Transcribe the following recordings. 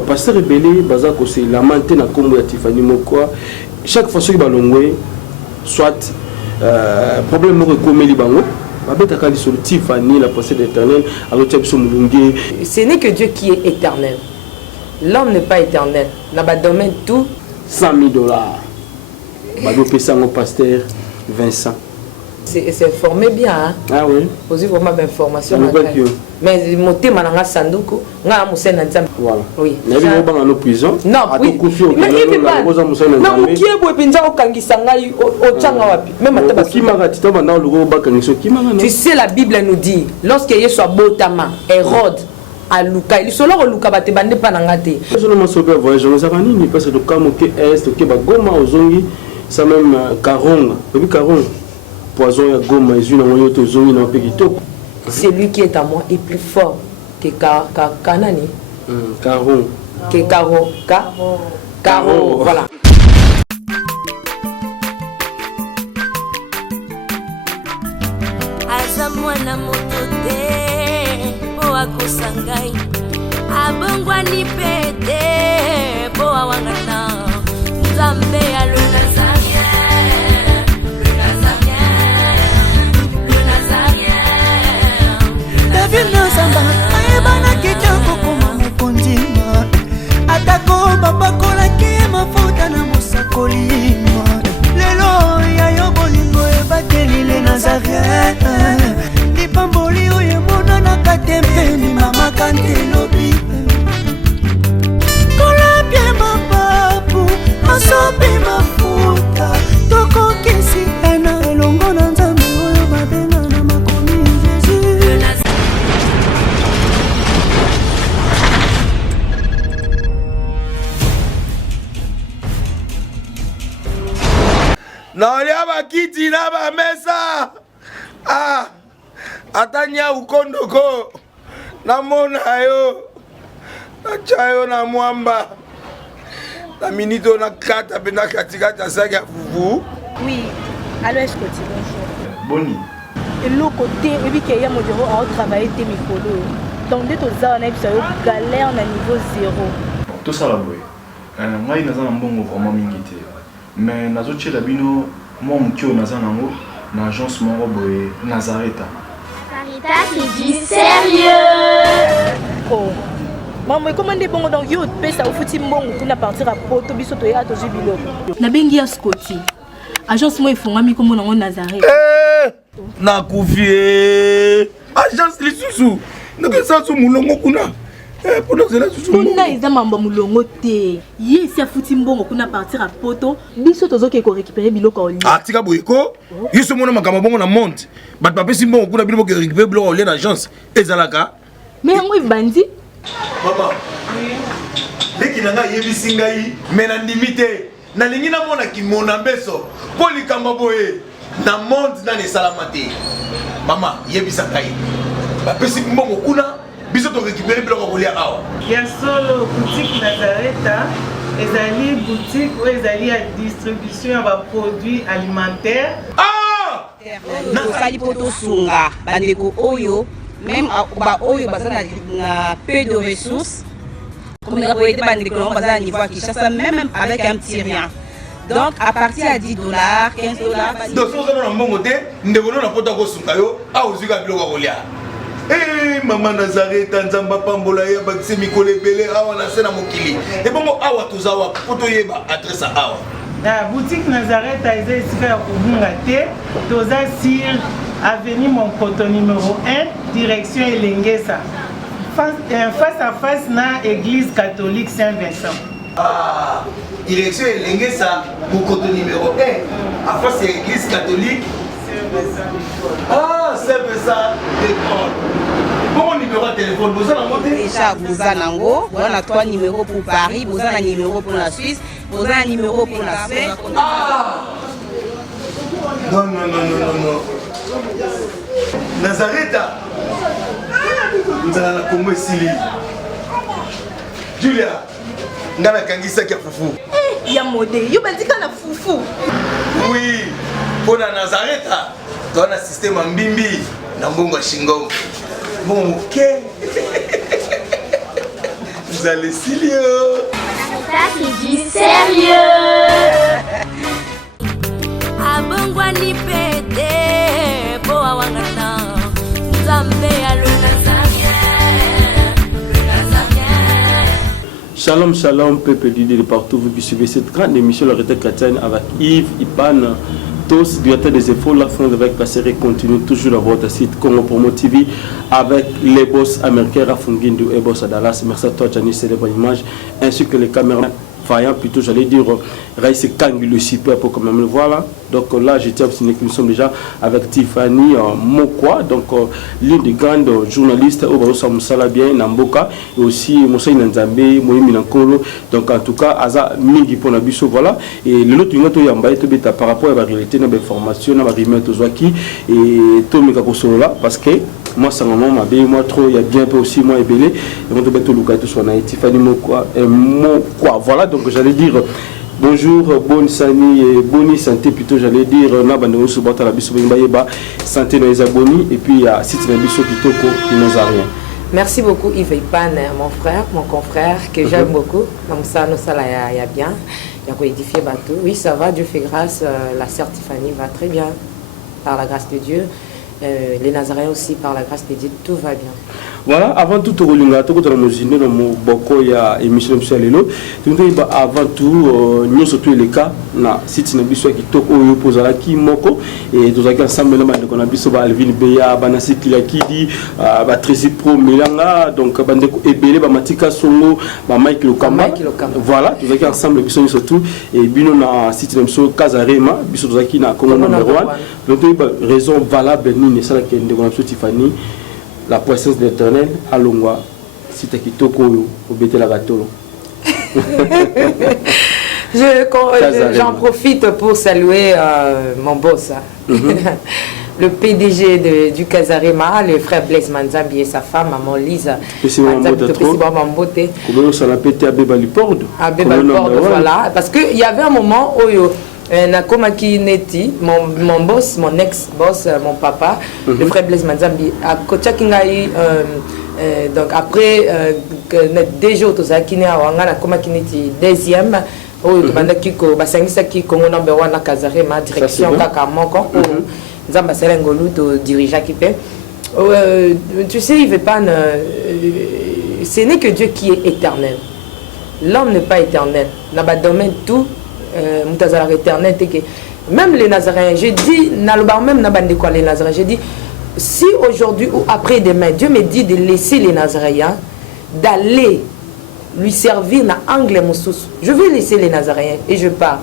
pasteur rebelle baza ko se lamenter na kombo ya Tiffany Mokwa chaque fois que balongwe soit problème mo komeli bango babeta kali sur Tiffany la pensée d'Éternel alors tu as mulungi. Ce n'est que Dieu qui est éternel. L'homme n'est pas éternel. Dans le domaine tout $100,000. Bado pesa mon pasteur Vincent. C'est formé bien hein. Ah oui. Aussi vraiment d'information. Mais mon thème nanga sanduku nga musena nzambe. Voilà. Oui. Na bi mo banga no prison. Non, oui. Mais il fait pas. Na mukiebo epinza okangisa ngai ochanga wapi. Même ataba kimaka tito banda lugo bakangiso kimaka. Tu sais la Bible nous dit lorsque Yesu abotama Hérode à Luka il solo ko Luka bate bande pa nanga te. Je ne me souviens voyage nous avons ni parce que comme que est que ba goma ozongi ça même Karonga. Depuis Karonga poison ya goma ezuna moyo to zongi na pekito. Celui qui est à moi est plus fort que Kanani. Caro. Que Caro. Voilà. Azamwana motote boa kosangai abongwa ni pete boa wangata Nzambe ya le Nazamba ayebana kitoko koma mokondima atako babakola ke mafuta na mosakolima lelo ya yo bolingo ebateli le Nazareth lipamboli oyo emonanaka te mpeni mama kantelobi kolapie mapapu masopi mafuta tokokisi ena elongo na Nzambe oyo babenga na makomi Jésus. Naolia bakiti na bamesa atanya ukondoko namona yo nachayo na mwamba na minito na kata pena katikata saki ya fufu. Oui, alors est-ce que tu bonjour Boni et l'autre côté et puis qu'il y a mon bureau à travailler tes micros donc dès que tu as un galère na niveau 0 tout ça la boy moi naza na mbongo vraiment mingi te mais nazochela bino moi mukio naza nango na agence moko boye Nazareta. Sarita c'est du sérieux. Oh maman comment des bongo donc yo pesa au futi mbongo kuna partir à poto biso to ya to jubilo na bengi ya Scotty agence moi ifungami comme nango Nazareta. Na kufie agence lisusu ndeke sasu mulongo kuna pour cela kuna eza mambo mulongo te yesi afuti mbongo kuna partir à poto biso tozoke ko récupérer biloko oli atika boyeko yiso mona makama bongo na monte bat papesi mbongo kuna biloko ko récupérer biloko oli na agence ezalaka mais yango ibandi mama leki nanga yebisi ngai mais na ndimite na lingi na mona kimona mbeso po likamba boye na monte na nesala te mama yebisa ngai bapesi mbongo kuna biso to récupérer biloko kolia awa ya solo boutique Nazareta ezali boutique ou ezali ya distribution ya ba produits alimentaires na sali poto sunga bandeko oyo même ba oyo bazana na peu de ressources comme les boyete bandeko bazana niveau à Kinshasa même avec un petit rien. Donc à partir à $10, $15. Donc si vous avez un bon côté, nous devons nous apporter au sungayo à uzuka biloko kolia. Maman Nazareta nzamba pambola ya bakise mikole belé awa na sena mokili. Et bongo awa tozawa poto yeba adresse awa. La boutique Nazareta est ici à Kubungate, toza sur avenue Monkoto numéro 1, direction Elengesa. Face à face na église catholique Saint-Vincent. Ah, direction Elengesa, Monkoto numéro 1, à face à l'église catholique Saint-Vincent. Ah, Saint-Vincent d'école. Bon numéro de téléphone, vous en avez déjà vous en avez, on a 3 numéros pour Paris, vous en avez un numéro pour la Suisse, vous en avez un numéro pour la Suisse. Ah! Non, non, non, non, non, non. Nazareta. Nous allons la Congo Sili. Julia, nous allons kangisa kia fufu. Il y a modé, il y a un fufu. Oui, pour la Nazareta, tu as un système en bimbi, dans Bongo Shingo. Bon, ok. Vous allez sérieux. Caritas dit sérieux. Abongwani pete po awangata Nzambe Shalom, shalom, peuple d'idées de partout, vous qui suivez cette grande émission, la retraite chrétienne avec Yves, Ipan, tous, directeur des efforts, la France avec la série continue toujours dans votre site Congo Promo TV avec les boss américains Rafungindu et boss à Dallas. Merci à toi, Janice, c'est les bonnes images, ainsi que les caméras vaillants, plutôt j'allais dire Raïs Kangi le super pour quand même le voir là. Donc là j'étais obstiné que nous sommes déjà avec Tiffany Mokwa, donc l'une des grandes journalistes au Barossa Moussala bien Namboka et aussi Moussa Nzambe, Moïmi Nankolo. Donc en tout cas Aza Mingi pour Nabiso voilà. Et le autre yanga to yamba to beta par rapport à la réalité na information na rimé to zwaki et to meka ko là parce que moi ça maman m'a bien moi trop il y a bien peu aussi moi ébélé et on to beto luka to sona Tiffany Mokwa voilà. Donc j'allais dire bonjour, bonne santé plutôt j'allais dire na bande so bota la biso ba santé nos abonnés et puis à site na biso kitoko qui nous a rien. Merci beaucoup Yves Ipan, mon frère, mon confrère que j'aime beaucoup. Comme ça nous ça il y a bien, il y a quoi édifier bateau. Oui, ça va, Dieu fait grâce, la sœur Tiffany va très bien par la grâce de Dieu. Les Nazaréens aussi par la grâce de Dieu, tout va bien. Voilà, avant tout, tout le monde dans mon boko il y a émission de Lelo. Avant tout, nous surtout les cas, na site na biso qui toko yo posala ki moko et tous ensemble là on a biso ba Alvin Beya, Banasi Kilakidi, ba Tracy Pro Milanga, donc bande ko ebele ba Matika Songo, ba Mike Lokamba. Voilà, tous ensemble biso surtout et bino na site na biso Kazarema, biso tous na Congo numéro 1. Donc raison valable ni ça que ndeko na Tiffany. La puissance de l'Éternel à Longwa, si tu as quitté au bété la gâteau. J'en profite pour saluer mon boss, le PDG du Kazarema, le frère Blaise Manzambi et sa femme, maman Lisa. Voilà, parce qu'il y avait un moment où Nakomaki Neti, mon boss, mon ex-boss, mon papa, le frère Blaise Manzambi, à Kochakingaï, donc après, déjà, Tozakine, à Nakomaki Neti, deuxième, où Kiko, Basangisa Kiko, number one, à Kazarema, direction Kakamoko, Nzamba Selengolu, dirigeant qui fait. Tu sais, il veut pas. Ce n'est que Dieu qui est éternel. L'homme n'est pas éternel. Dans le domaine tout. Éternel, même les Nazaréens, je dis, même les Nazaréens, je dis, si aujourd'hui ou après-demain, Dieu me dit de laisser les Nazaréens, d'aller lui servir dans l'angle Moussous, je vais laisser les Nazaréens et je pars.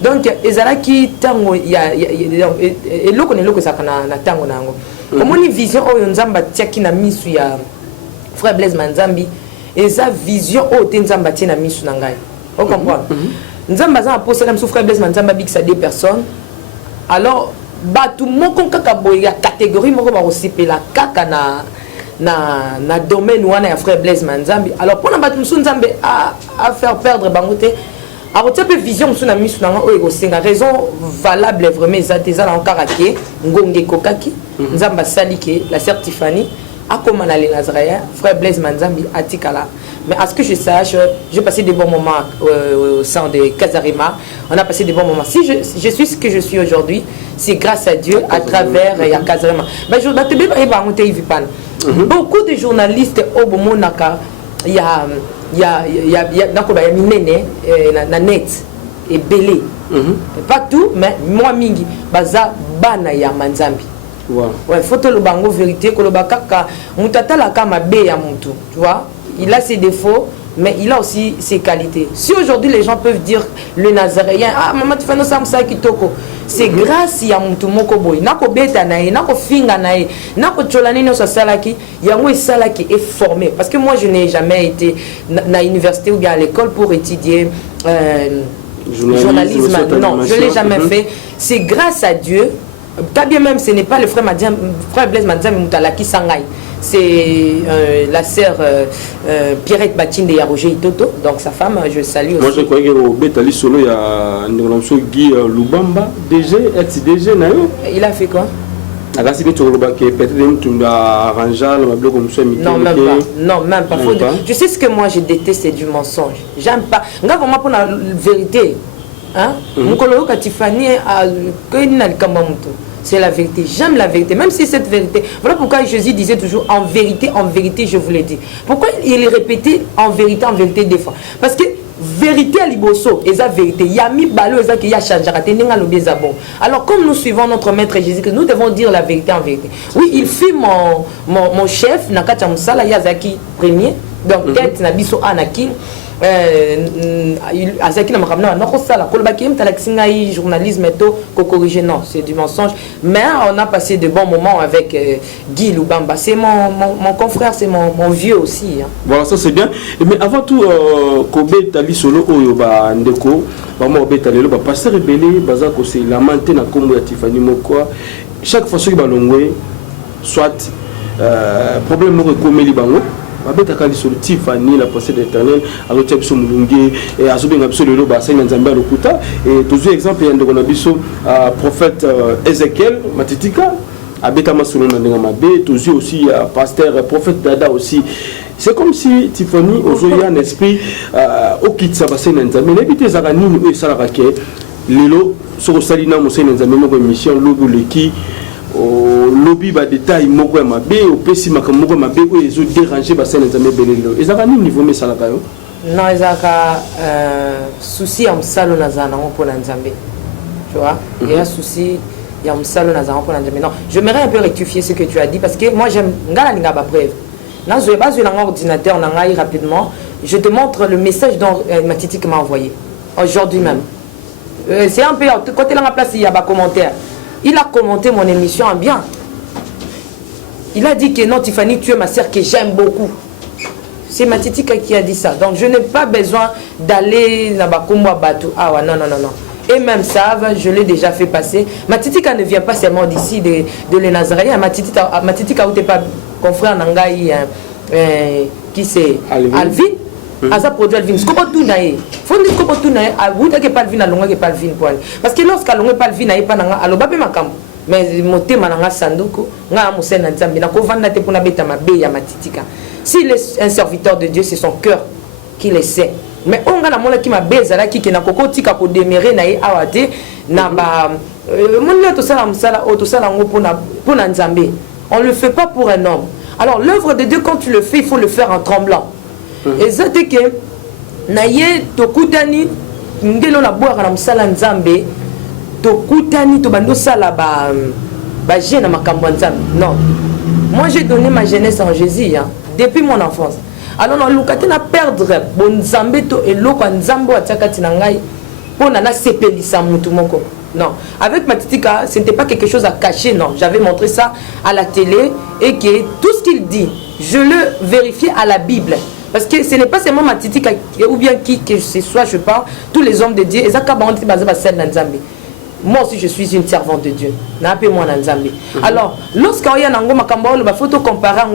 Donc, Ezalaki tango, il y a et l'autre que ça na tango nango. Comme une vision où Nzamba tiaki na misu ya frère Blaise Manzambi et sa vision où Nzamba tiaki na misu nangai. Vous comprenez? Nzamba za posé comme frère Blaise Manzamba bikisa deux personnes. Alors batu moko kaka boya catégorie moko ba osipela kaka na domaine wana ya frère Blaise Manzambi. Alors pour na batu Nzambe à faire perdre bangote. Alors tu peux vision sur na misu na o ego singa raison valable vraiment ezateza na karaké ngonge kokaki Nzamba salike la sœur Tiffany a comment les Nazaréens frère Blaise Manzambi atikala. Mais à ce que je sache, j'ai passé des bons moments au sein de Kazarema. On a passé des bons moments. Si je suis ce que je suis aujourd'hui, c'est grâce à Dieu à travers Kazarema. Beaucoup de journalistes au Monaka, il y a net et belé. Pas tout, mais moi mingi baza bana ya Manzambi. Ouais, photo le bango vérité que le bakaka mutata la kama be ya mutu, tu vois. Il a ses défauts, mais il a aussi ses qualités. Si aujourd'hui les gens peuvent dire le Nazaréen, ah maman tu fais nos samsa kitoko, c'est grâce à mutu moko boy. Nako beta nae, nako finga nae, nako cholani no salaki, yango salaki est formé. Parce que moi je n'ai jamais été na université ou bien à l'école pour étudier journalisme. Non, je l'ai jamais fait. C'est grâce à Dieu. Quand bien même ce n'est pas le frère Blaise Manzambi Moutalaki Sangai, c'est la sœur Pierrette Batine de Yaroger Itoto, donc sa femme, je salue aussi. Moi je croyais qu'au Bétali Solo, il y a un Guy Lubamba, DG, ex-DG, il a fait quoi? Agasi bi tokoloba ke peut-être même tu dois arranger le meuble comme ça. Non, même pas. Non, même pas. Tu sais ce que moi je déteste, c'est du mensonge. J'aime pas. Nga vraiment pour la vérité. Hein? Mukolo ka Tiffany a na likamba muto. C'est la vérité. J'aime la vérité, même si cette vérité. Voilà pourquoi Jésus disait toujours en vérité, je vous l'ai dit. Pourquoi il répétait en vérité des fois? Parce que vérité à Liboso, et la vérité, il y a mis balo, et ça qui a changé. Alors, comme nous suivons notre maître Jésus, nous devons dire la vérité en vérité. Oui, il fut mon chef, Nakata Moussala, Yazaki premier, donc tête Nabiso Anakin. Azaki na makamna na kosala kolobaki mtalaksinga yi journalisme to ko corriger, non, c'est du mensonge, mais on a passé de bons moments avec Guy Lubamba, c'est mon confrère, c'est mon vieux aussi, hein. Voilà, ça c'est bien. Mais avant tout Kobe tali solo oyo ba ndeko ba mo betalelo ba pasteur rebelle baza ko se lamenté na kombo ya Tiffany Mokwa chaque fois que ba longwe soit problème mo ko meli bango babeta kali sur Tiffany la pensée d'Éternel alors tu biso mulungi et azobenga biso lelo ba sena nzambe lokuta et toujours exemple ya ndeko na biso prophète Ezekiel Matitika abeta masolo na ndenga mabe toujours aussi pasteur prophète Dada aussi. C'est comme si Tiffany ozoya un esprit okitsa ba sena nzambe nebite zaka nini o sala ka lelo soko salina mo sena nzambe mo mission logo leki au lobby ba détail moko ya mabe au pesi makamoko mabe o ezo déranger ba sena nzambe belelo ezaka ni niveau mais sala kayo non ezaka souci am salo na zana pour na nzambe, tu vois. Il y a souci il y a un salo na zana pour na nzambe. Non, j'aimerais un peu rectifier ce que tu as dit parce que moi j'aime ngala ninga ba preuve na zo ba zo na ordinateur na ngai rapidement je te montre le message dont Matiti m'a envoyé aujourd'hui même. C'est un peu côté là ma place il y a ba commentaire. Il a commenté mon émission en bien. Il a dit que non, Tiffany, tu es ma sœur que j'aime beaucoup. C'est Matiti qui a dit ça. Donc je n'ai pas besoin d'aller là-bas comme moi bateau. Ah ouais, non. Et même ça, je l'ai déjà fait passer. Matiti ne vient pas seulement d'ici, de les Nazaréens. Matiti n'a pas confrère Nangaï, qui c'est Alvin. Asa produit Alvin. Ce qu'on tout naïe. Faut dire qu'on tout naïe. Ah oui, que pas Alvin, alonga que pas Alvin pour aller. Parce que lorsqu'alonga pas Alvin naïe pas nanga, alors pas makam. Mais moté mananga sanduko, nga musena nzambi na ko vanda te pour na beta mabe ya Matitika. S'il est un serviteur de Dieu, c'est son cœur qui le sait. Mais on a la mola qui m'a bezala qui na koko tika ko démérer naïe awate na ba mon là tout ça pour na nzambe. On le fait pas pour un homme. Alors l'œuvre de Dieu quand tu le fais, il faut le faire en tremblant. Et ça c'est que naye tokutani ngelo la boire na msala nzambe tokutani to bando sala ba jeune makambo nzambe. Non. Moi j'ai donné ma jeunesse en Jésus, hein, depuis mon enfance. Alors non lukate na perdre bon nzambe to eloko nzambo atakati na ngai pona na sepelisa mutu moko. Non, avec Matitika, ce n'était pas quelque chose à cacher, non. J'avais montré ça à la télé et que tout ce qu'il dit, je le vérifiais à la Bible. Parce que ce n'est pas seulement Matitika ou bien qui que ce soit, je parle, tous les hommes de Dieu. Moi aussi, je suis une servante de Dieu. Alors, lorsqu'il y a un photo comparé à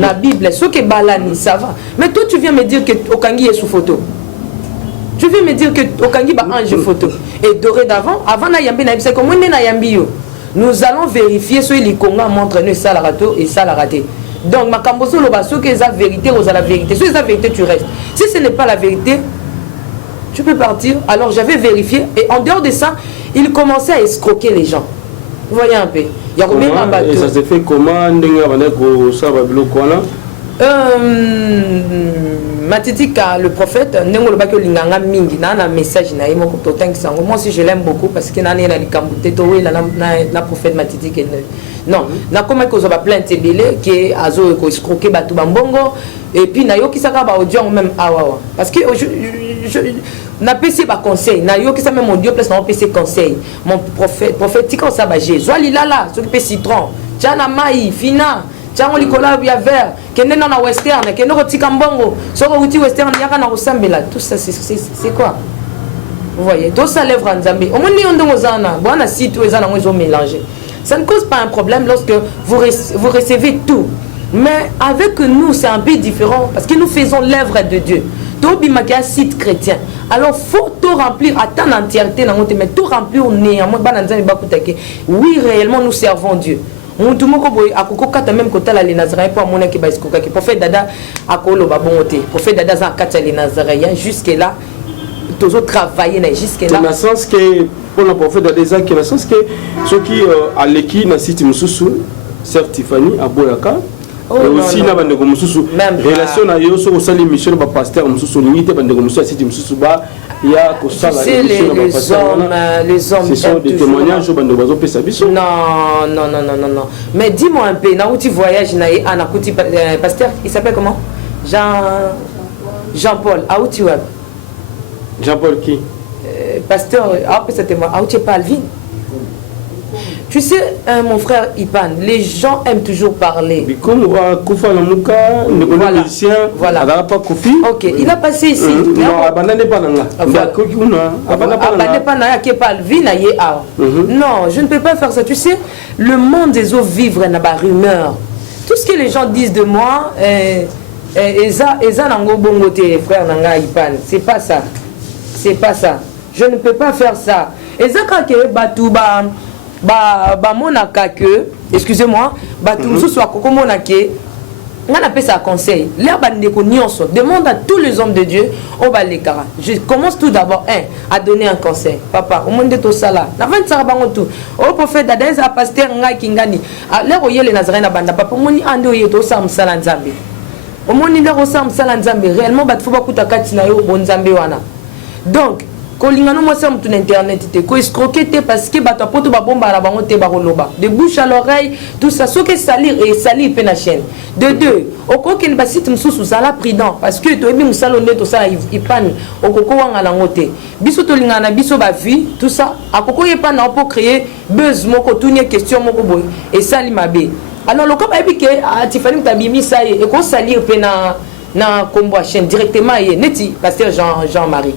la Bible, ce qui est balani, ça va. Mais toi, tu viens me dire que Okangi est sous photo. Tu viens me dire que Okangi est ange photo. Et doré d'avant, avant Nayambi, c'est comme Nayambi. Nous allons vérifier ce que les Congo montrent nous ça la rato et ça la raté. Donc ma camboso le basso que la vérité ou la vérité. Si c'est la vérité, tu restes. Si ce n'est pas la vérité, tu peux partir. Alors j'avais vérifié et en dehors de ça, il commençait à escroquer les gens. Vous voyez un peu. Il y a combien de bateaux. Et ça s'est fait comment Matitika, le prophète, message moi aussi je l'aime beaucoup parce que na prophète Matitika. Non, na comment que ça plainte belé qui azo ko escroquer batu bambongo et puis na yo ki saka ba audio même awa parce que je na PC ba conseil na yo ki sa même audio place na PC conseil mon prophétique on ça ba Jésus lilala ce qui peut citron tiana mai fina tiango likola ya vert kende na western kende ko tika mbongo soko uti western yaka na kosambela tout ça c'est quoi vous voyez tout ça lèvre nzambe au moni ondongo zana bwana si tout ezana ngo mélanger. Ça ne cause pas un problème lorsque vous recevez tout. Mais avec nous, c'est un peu différent parce que nous faisons l'œuvre de Dieu. tobimaki ya site chrétien alors faut tout remplir à temps entièreté na ngote mais tout remplir néanmoins bana nzambe bakutake oui réellement nous servons Dieu mutu moko boy akoko kata même kotala les nazaréens pour amona ki baisikoka ki prophète dada akolo babongote prophète dada za kata les nazaréens jusque là toujours travailler na jusque là dans le sens que pour le prophète dada za que dans le sens que ceux qui à l'équipe na site mususu certes Tiffany aboyaka et aussi na bande ko mususu relation na yo so ko sali mission ba pasteur mususu limite bande ko mususu site mususu ba ya ko sala mission ba pasteur les hommes ce sont des témoignages bande ko bazo pesa biso non mais dis-moi un peu na où tu voyages na anakuti pasteur il s'appelle comment Jean-Paul à où tu vas Jean-Paul qui pasteur après c'était moi à où tu pas Alvin. Tu sais, mon frère Ipan, les gens aiment toujours parler. Voilà. Voilà. Ok, il a passé ici. Non, je ne peux pas faire ça. Tu sais, le monde des eaux vivre n'a pas rumeur. Tout ce que les gens disent de moi, c'est pas ça. C'est pas ça. Je ne peux pas faire ça. Monaka que, excusez-moi, tout soit monake, on appelle ça conseil. Demande à tous les hommes de Dieu, on va les cara. Je commence tout d'abord à donner un conseil. Papa, au monde de tout ça là, au prophète d'Adès, à pasteur Ngai Kingani, à l'air où il y a les Nazaréens banda, papa, au monde ando y est au Sam Salanzambi. Au monde il y a au Sam Salanzambi, réellement, il faut pas que tu aies un bon Zambiwana. Donc, kolingano moi ça sur internet te ko escroquer te parce que bato poto ba bomba la bango te ba roloba de bouche à l'oreille tout ça ce que salir et salir pe na chaîne de deux oko ken ba site mususu sala prudent parce que to ebi musalo neto sala ipan okoko wanga la ngote biso to lingana biso ba vie tout ça akoko yepa na pour créer buzz moko tourner question moko boy et sali mabe alors le ko ba ebi ke Tiffany tabimi ça et ko salir pe na kombo chaîne directement et neti pasteur Jean-Marie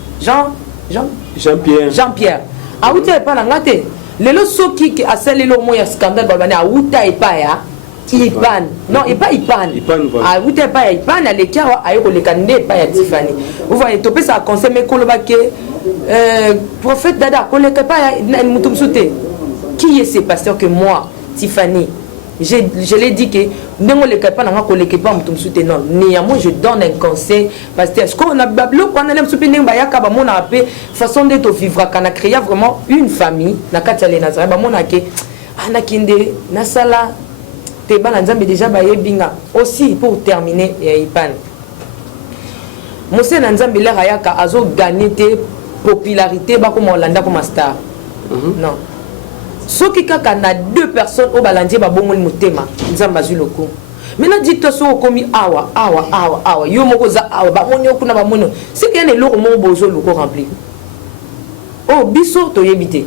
Jean-Pierre. A où tu es pas l'angate? Les lots qui a scellé le mot scandale balbané à où tu es pas ya? Ipan. Non, il pas Ipan. A où tu es pas Ipan à l'écart à le candidat pas ya Tiffany. Vous voyez, topé ça conseil mais kolobake prophète Dada koleka pas ya mutumsute. Qui est ce pasteur que moi, Tiffany? Je l'ai dit que néanmoins je donne un conseil parce que est-ce qu'on a bablo quand on aime soutenir bayaka ba mona appé façon de vivre quand on a créé vraiment une famille na katale nazara ba mona ke ana kinde na sala te bana nzambe déjà ba yebinga aussi pour terminer Ipan Mose na nzambe la yaka azo gagner te popularité ba comme Hollanda comme star non. Ce qui a deux personnes au balandier babongo mutema nzamba zuloko maintenant dis-toi so komi awa yo moko za awa ba monyo kuna ba mono c'est qu'il y a le mo bozo loko rempli oh biso to yebite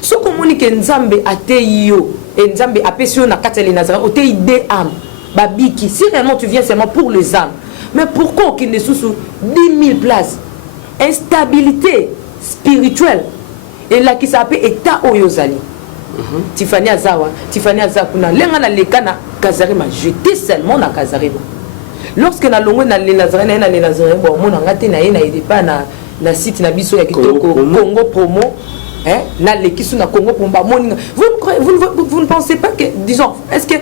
so komoni ke nzambe ate yo et nzambe apesio na katele nazara ote ide am babiki si réellement tu viens seulement pour les âmes mais pourquoi qu'il ne sous 10 000 places instabilité spirituelle et là qui s'appelle état oyozali Tiffany Azakuna lenga na lekana Kazarima j'étais seulement na Kazarima lorsque na longo na les Nazaréens bon mon ngate na ye na pas na site na biso ya kitoko Congo promo na lekisu na Congo pomba moninga vous ne pensez pas que disons est-ce que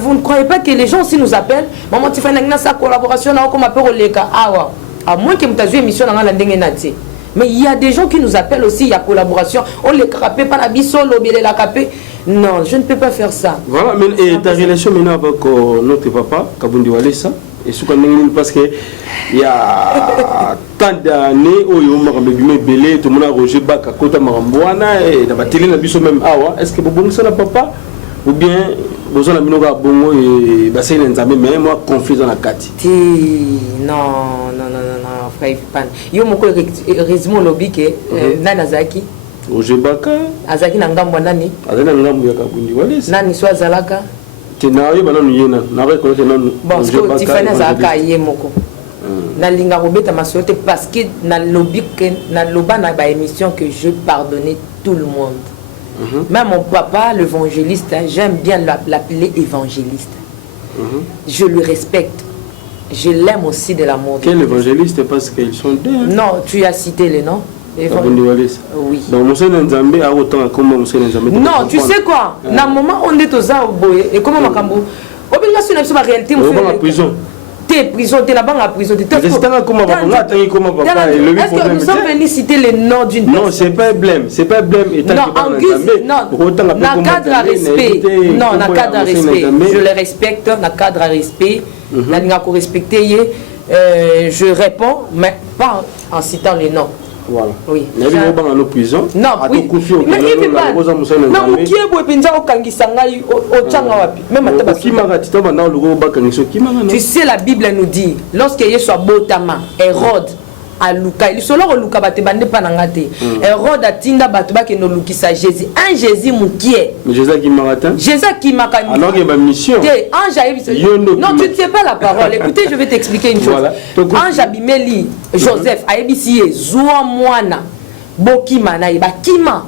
vous ne croyez pas que les gens aussi nous appellent maman Tiffany na sa collaboration na comme appel leka awa à moins que mutazu émission na la ndenge nati. Mais il y a des gens qui nous appellent aussi, il y a collaboration. On les crapé par la biso, l'obélé la capé. Non, je ne peux pas faire ça. Voilà, mais et ta relation maintenant avec notre papa, Kabundi Walesa, et ce qu'on parce que il y a tant d'années où il y a eu belé, tout le monde a Roger Bak à Kota Marambouana, et dans la télé, la biso même awa. Est-ce que vous ça papa ou bien vous avez mis bongo et bassin nzambe mais moi conflit dans la carte. Non, frère Pan. Yo moko résume lobby que nanazaki Roger Baka azaki na ngambo nani? Azana ngambo ya Kabundi Walesa. Nani so azalaka? Tena yo bana nuyena na reconnaître non. Bon, ce que Tiffany azaka ye moko. Na linga robeta masote parce que na lobby que na loba na ba émission que je pardonnais tout le monde. Même mon papa, l'évangéliste, j'aime bien l'appeler évangéliste. Je le respecte. je l'aime aussi de l'amour. Quel évangéliste? Parce qu'ils sont deux. Hein? Non, tu as cité les noms. Oui. Donc, a autant comme non, tu sais quoi? Dans le moment où on est aux Aoboye, et comment on cambo? On peut pas sur la réalité. On va en prison. T'es prison, t'es là-bas en prison. Est-ce que nous sommes venus citer les noms d'une personne? Non, c'est pas un blême. C'est pas un blême. Non, en guise, non, dans cadre à respect. Non, dans cadre à respect. Je le respecte, dans cadre à respect. Nous respecter. Je réponds, mais pas en citant les noms. Voilà. Oui. Mais il y a des prison. Non, oui. Mais il veut pas. Non, qui est beau penja au kangisanga au changa wapi. Même à tabac. Tu sais, la Bible nous dit, lorsque Yesu a botama, Hérode a Luka, il solo Luka bate bande panangate. Hérode a tinda batuba ke no lukisa Jésus. Un Jésus moukié. Mais Jésus qui marata. Jésus qui m'a kami. Alors il y a ma mission. Non, tu ne sais pas la parole. Écoutez, je vais t'expliquer une chose. Ange abimeli Joseph a ebisiye zwa mwana bokima na iba kima.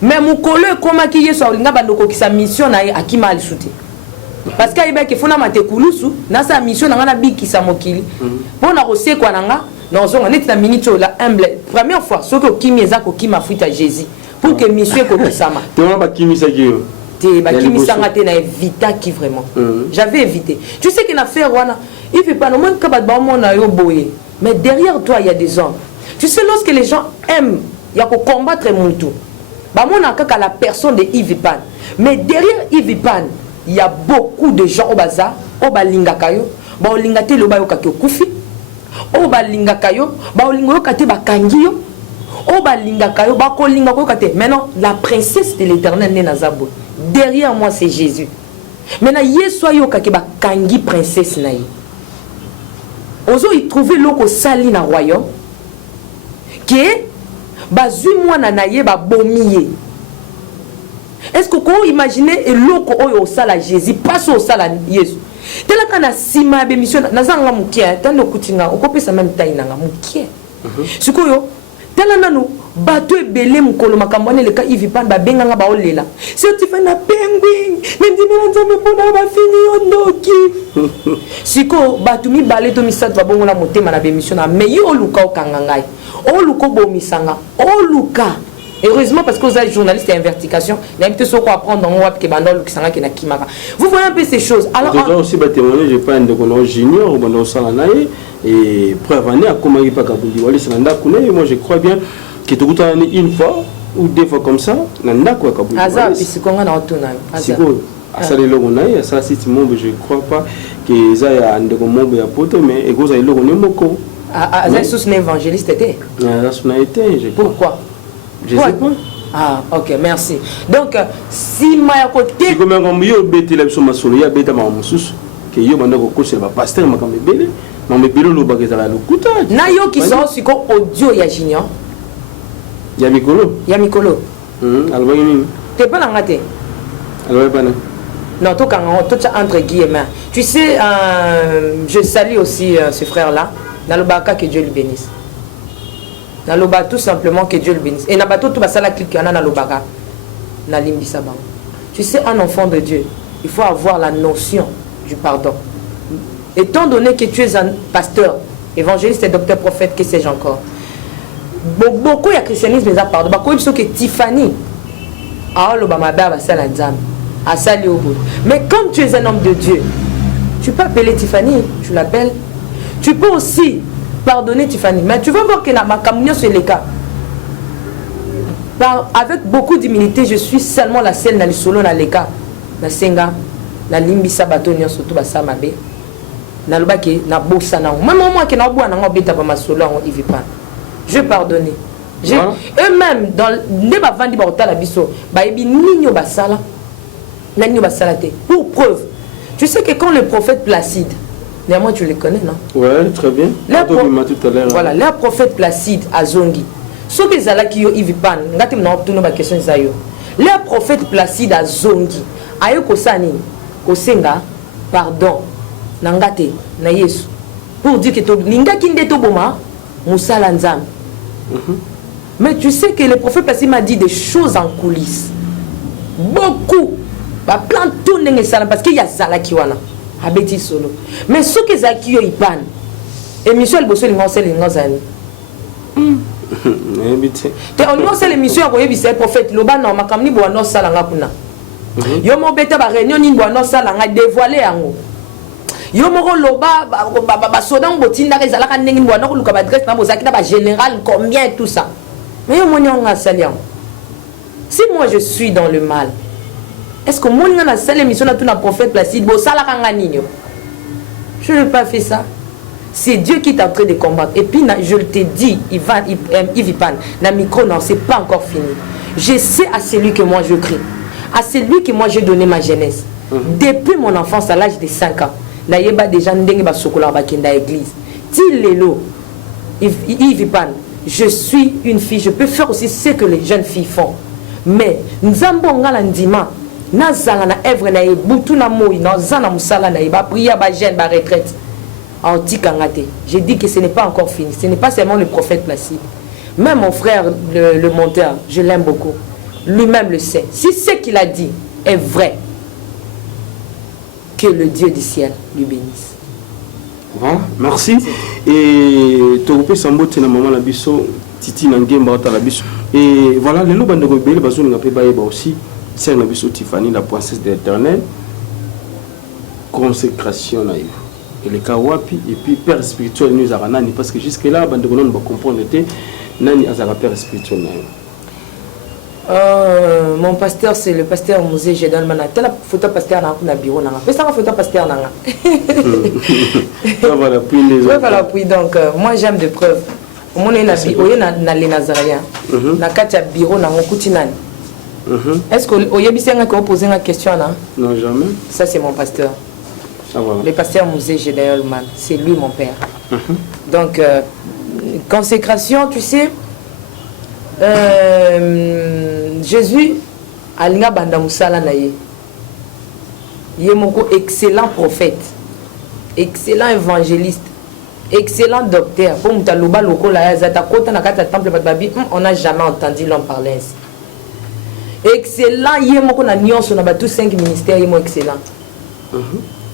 Mais mukolo koma ki Yesu alinga bandoko ki sa mission na akima alisuti. Parce que iba ke fona mate kulusu na sa mission na ngana biki sa mokili. Pona rose kwa nanga non zonga net na minute la humble. Première fois ce que kimi ezako kima fuita Jésus pour que mission ko kisama. Tu on ba kimi sa giyo. Bakimi Sangate na évita qui vraiment. J'avais évité. Tu sais qu'il a fait Rwanda. Il fait pas normalement que mais derrière toi il y a des hommes. Tu sais lorsque les gens aiment, il y a pour combattre Muntu. Bah mon akaka la personne de Yves Pan. Mais derrière Yves Pan, il y a beaucoup de gens au bazar, au balinga kayo, ba olingate lo bayo kakyo kufi. Au balinga kayo, ba olingo kate ba kangiyo. Au balinga kayo, ba kolinga ko kate. Maintenant la princesse de l'Éternel n'est nazabo. Derrière moi, c'est Jésus. Maintenant, Yesoyo Kakeba Kangi princesse naï. Ozo y trouver l'oko sali na royaume. Que bazu moi na naïe ba bomiye. Est-ce que vous imaginez l'oko oyo sala Jésus passe au sala Yesu. Tela kana sima be mission nazanga mukia tando kutinga okopesa même taille nanga mukia. Sikoyo tela nanu bato ebele mukolo makambwane le ka Yves Pan ba benganga ba olela. Si tu fais na penguin, même dimina nzambe pona ba fini ondoki. Siko bato mi balé to misat ba bongo na motema na be mission na meyi oluka okangangai. Oluko bomisanga, oluka. Heureusement parce que vous êtes journaliste et invertication, il y a peut-être ce qu'on apprend dans WAP qui bandol qui s'en qui na kimara. Vous voyez un peu ces choses. Alors déjà aussi ba témoigner, j'ai pas un de qu'on junior ou bandol salanaï et preuve année à comment il pas kabuli. Wali sananda kune, moi je crois bien que tu as une fois ou deux fois comme ça, nanda quoi kabuli. Azar pisikonga na otuna. Azar. Asali logo naï, ça c'est monde je crois pas que ça y a un de comment ya poto mais ego ça logo nemoko. Azar sous l'évangéliste était. Azar sous n'a été. Pourquoi? Je sais pas. Ah, ok, merci. Donc, si ma côté. Si comme un mieux bêté la somme sur le bêta ma moussous, que yo manda ko c'est ba pasteur ma comme belé, mais belé lo ba que ça la kuta. Na yo qui sont si ko audio ya junior. Ya mikolo. Ya mikolo. Alba ni. T'es pas ngate. Alba pas. Non, tout quand tout entre guillemets. Tu sais, je salue aussi ce frère là, dans le baka que Dieu lui bénisse. Dans le bas tout simplement que Dieu le bénisse. Et nabato tout basa la clique yana dans le baka. Na limbisa ba. Tu sais, un enfant de Dieu, il faut avoir la notion du pardon. Étant donné que tu es un pasteur, évangéliste et docteur prophète, que sais-je encore. Beaucoup de christianisme les a pardon. Beaucoup de que Tiffany a le bamaba basa la dame. A sali au bout. Mais comme tu es un homme de Dieu, tu peux appeler Tiffany, tu l'appelles. Tu peux aussi pardonner Tiffany. Mais tu vas voir que ma communion c'est le cas. Avec beaucoup d'humilité, je suis seulement la seule dans le solo dans les cas. Na senga, na limbi sabato nyo surtout basa mabe. Na lobaki na bossa na. Même moi qui na boa na ngobeta ba masolo en Yves Pan. Je pardonne. Eux-mêmes dans les bavandi ba otala biso, ba ebi ninyo basala. Na ninyo basala te. Pour preuve. Tu sais que quand le prophète Placide, néanmoins tu le connais, non? Ouais, très bien. Tout à l'heure. Voilà, le prophète Placide à Zongi. Ce que Zala qui yo Yves Pan, ngati mna obtenu ba question zayo. Le prophète Placide à Zongi, ayo kosani, kosenga pardon. Nangate na Yesu. Pour dire que to linga kinde to boma, musala nzam. Mais tu sais que le prophète Placide m'a dit des choses en coulisses. Beaucoup. Ba plan tout nenge sala parce qu'il y a Zala qui wana. abeti solo mais ce que zaki yo ipan émission le bosso lingo sel lingo zani te on sel émission ko yebi c'est prophète loba na makamni bo no sala nga kuna yo mo beta ba réunion ni bo no sala nga dévoiler yango yo moko loba ba sodan botinda ka zalaka ndenge bo no ko luka ba adresse na bozaki na ba général combien tout ça mais yo moni on a salian si moi je suis dans le mal est-ce que moi na sala émission na tout na prophète Placide bo sala ka ngani je n'ai pas fait ça. C'est Dieu qui est en train de combattre. Et puis, je te dis, Ivan, la micro, non, c'est pas encore fini. Je sais à celui que moi je crie. À celui que moi j'ai donné ma jeunesse. Depuis mon enfance à l'âge de 5 ans. Naïeba déjà ndenge ba sokola ba kenda église. Dis-le-lo. Ivan, je suis une fille. Je peux faire aussi ce que les jeunes filles font. Mais, nous avons ndima. Nazanga na evre na ebutu na moi. Nazana musala na eba priya ba jeune ba retraite. J'ai dit que ce n'est pas encore fini. Ce n'est pas seulement le prophète Placide. Même mon frère, le monteur, je l'aime beaucoup. Lui-même le sait. Si ce qu'il a dit est vrai, que le Dieu du ciel lui bénisse. Voilà, merci. Et Toropé Sambote na maman la biso, Titi Nangemba la biso. Et voilà, les loups de rebelles, bazou n'a pas aussi. C'est la biso Tiffany, la princesse de l'Éternel. Consécration naïve. Et les kawapi et puis père spirituel nous a ranani parce que jusque là bande on va comprendre était nani azara père spirituel. Mon pasteur c'est le pasteur Musée Jedal Manatel photo pasteur na bureau na. Fais ça photo pasteur na. Voilà puis les autres. Voilà puis donc moi j'aime des preuves. Mon na na les Nazaréens. Na katia bureau na ngokuti nani. Est-ce que oyebisenga ko poser une question là? Non jamais. Ça c'est mon pasteur. Ah, voilà. Le pasteur Musée Gédéon Man, c'est lui mon père. Donc, consécration, tu sais, Jésus, Alinga Banda Moussala Naye, il est mon excellent prophète, excellent évangéliste, excellent docteur. Pour Moutaloba Loko, on n'a jamais entendu l'homme parler ainsi. Excellent, il est mon tous 5 ministères, il est excellent.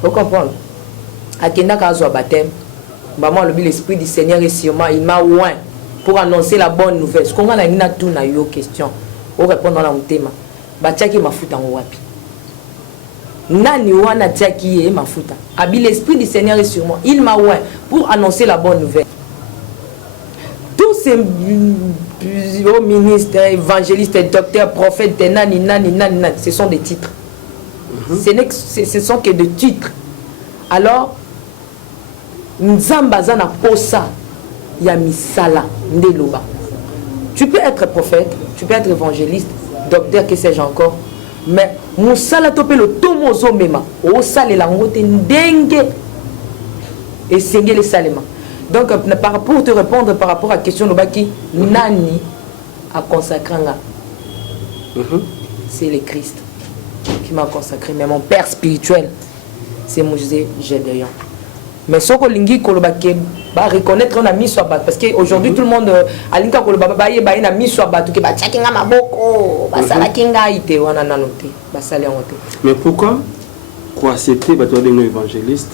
Vous comprenez? Akenda kazo baptême, maman l'esprit du Seigneur est sur moi, il m'a oint pour annoncer la bonne nouvelle. Ce qu'on a na tout na yo question, au répondre à mon thème. Batiaki mafuta wapi. Nani wana tiaki e mafuta. Abi l'esprit du Seigneur est sur moi, il m'a oint pour annoncer la bonne nouvelle. Tous ces ministres, évangélistes, docteurs, prophètes, nani, ce sont des titres. Ce sont que des titres. Alors, Nzambazana Posa Yamisala Ndeloba. Tu peux être prophète, tu peux être évangéliste, docteur, que sais-je encore, mais Moussala Topé le Tomozo Mema, Osale la Ngote Ndengue et Senge les Salema. Donc, pour te répondre par rapport à la question de Baki, Nani a consacré c'est le Christ qui m'a consacré, mais mon père spirituel c'est Musée Gédéon. Mais ce que lingi kolobake va reconnaître on a mis sur bat parce que aujourd'hui tout le monde alinka koloba ba ye ba ina mis sur bat que ba tchakinga maboko ba sala kinga ite wana nanote ba sala ngote. Mais pourquoi quoi accepter ba toi de nos évangélistes?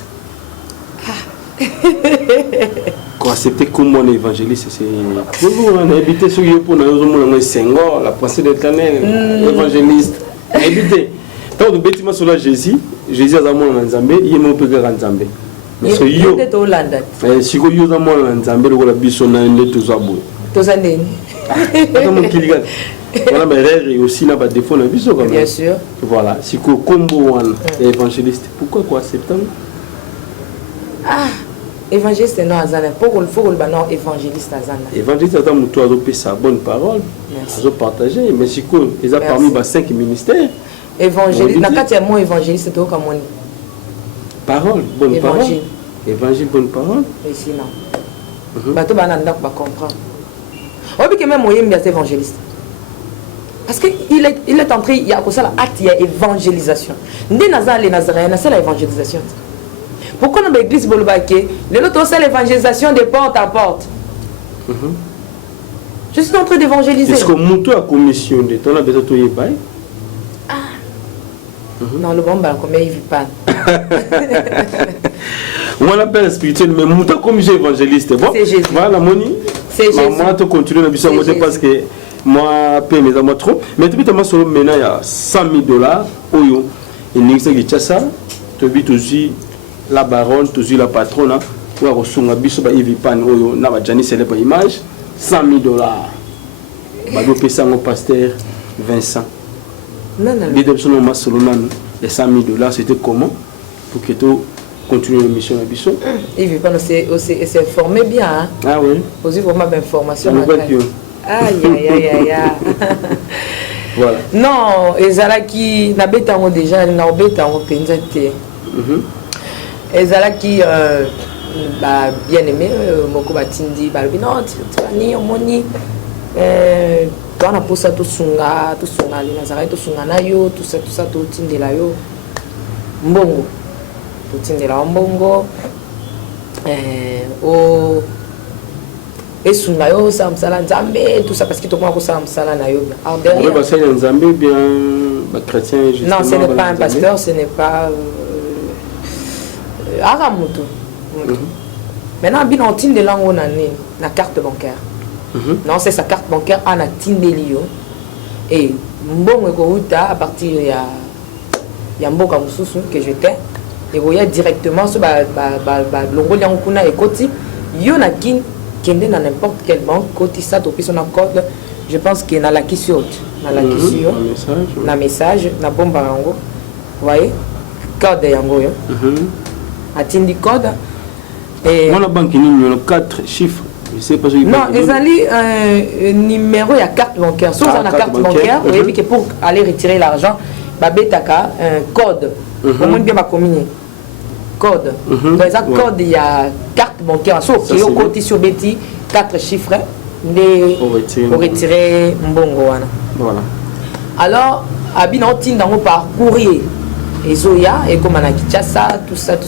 Quoi accepter comme mon évangéliste c'est on a habité sur yo pour na yo mo Senghor la princesse de l'Éternel évangéliste habité. Tant de bâtiments sur la Jésus a zamo na Nzambe il me peut garantir Nzambe. Mais ce yo si ko yo zamo na Nzambe ko la biso na ndé tozabo tozandeni comme kiliga voilà mais rare aussi n'a pas défaut na biso quand même. Bien sûr. Voilà si ko combo one évangéliste pourquoi quoi accepter? Ah évangéliste non azana pour le faut le banon évangéliste azana. Évangéliste azana muto azope sa bonne parole. Azo partager mais si ko ils a parmi ba 5 ministères. Évangéliste, dans le cas où évangéliste, c'est comme on parole, bonne évangile. Parole. Évangile, bonne parole. Et sinon, bateau banana va comprendre. On dit que même moyen bien évangéliste. Parce qu'il est entré, il y a comme ça l'acte, il y a évangélisation. Dès Nazar les Nazaréens, c'est l'évangélisation. Pourquoi dans l'église Bolobake, l'autre c'est l'évangélisation de porte à porte. Je suis en train d'évangéliser. Est-ce que mon tour a commission de ton besoin de y Non, le bon, combien il vit pas. On l'appelle spirituel, mais Mouta comme j'ai évangéliste. Bon, c'est Jésus. Voilà, Moni. C'est Jésus. Moi, tu continues la mission parce que moi, paye mes amis trop. Mais tu peux maintenant, il y a $100,000. Oyo. Et n'existe que ça. Tu vis aussi la baronne, tu vis la patronne. Ou à Rosunga Biso, il vit pas. Oyo. N'a pas Jani célèbre image. $100,000. Bado pesa mon pasteur Vincent. Non, non. Les personnes ont les $100,000, c'était comment pour que tu continues l'émission à Bissot? Il veut pas, c'est formé bien. Hein? Ah oui. Aussi vraiment d'informations. Aïe, aïe, aïe, aïe. Voilà. Non, ezalaki nabetango déjà na obetango penzate. Ezalaki bah bien aimé moko batindi balobi non tani omoni twana posa to sunga li nazara to sunga na yo tout ça to tindela yo mbongo to tindela mbongo o esunga yo sa msala nzambe tout ça parce que tout le monde ça msala na yo alors derrière on va passer nzambe bien ba chrétien justement. Non, ce n'est pas un pasteur, ce n'est pas aramuto. Maintenant bien on tinde là on a na carte bancaire. Non, c'est sa carte bancaire à na tindelio et mbongo ko uta à partir ya mboka mususu que j'étais et voyait directement sur ba longo ya kuna ekoti yo na kin kende na n'importe quelle banque côté ça depuis son code je pense qu'il na la kisio na la kisio na message na bomba yango voyez code yango yo atindi code et on a banque ni 4 chiffres. Non, ils ont numéro il y a carte bancaire. Sauf dans la carte bancaire, vous voyez que pour aller retirer l'argent, babetaka un code. Comment bien ma commune code. Dans ça code il y a carte bancaire. Sauf qu'il y a côté sur Betty 4 chiffres pour retirer mbongo wana. Voilà. Alors abina tin dans par courrier. Et Zoya et comme on a dit ça tout ça.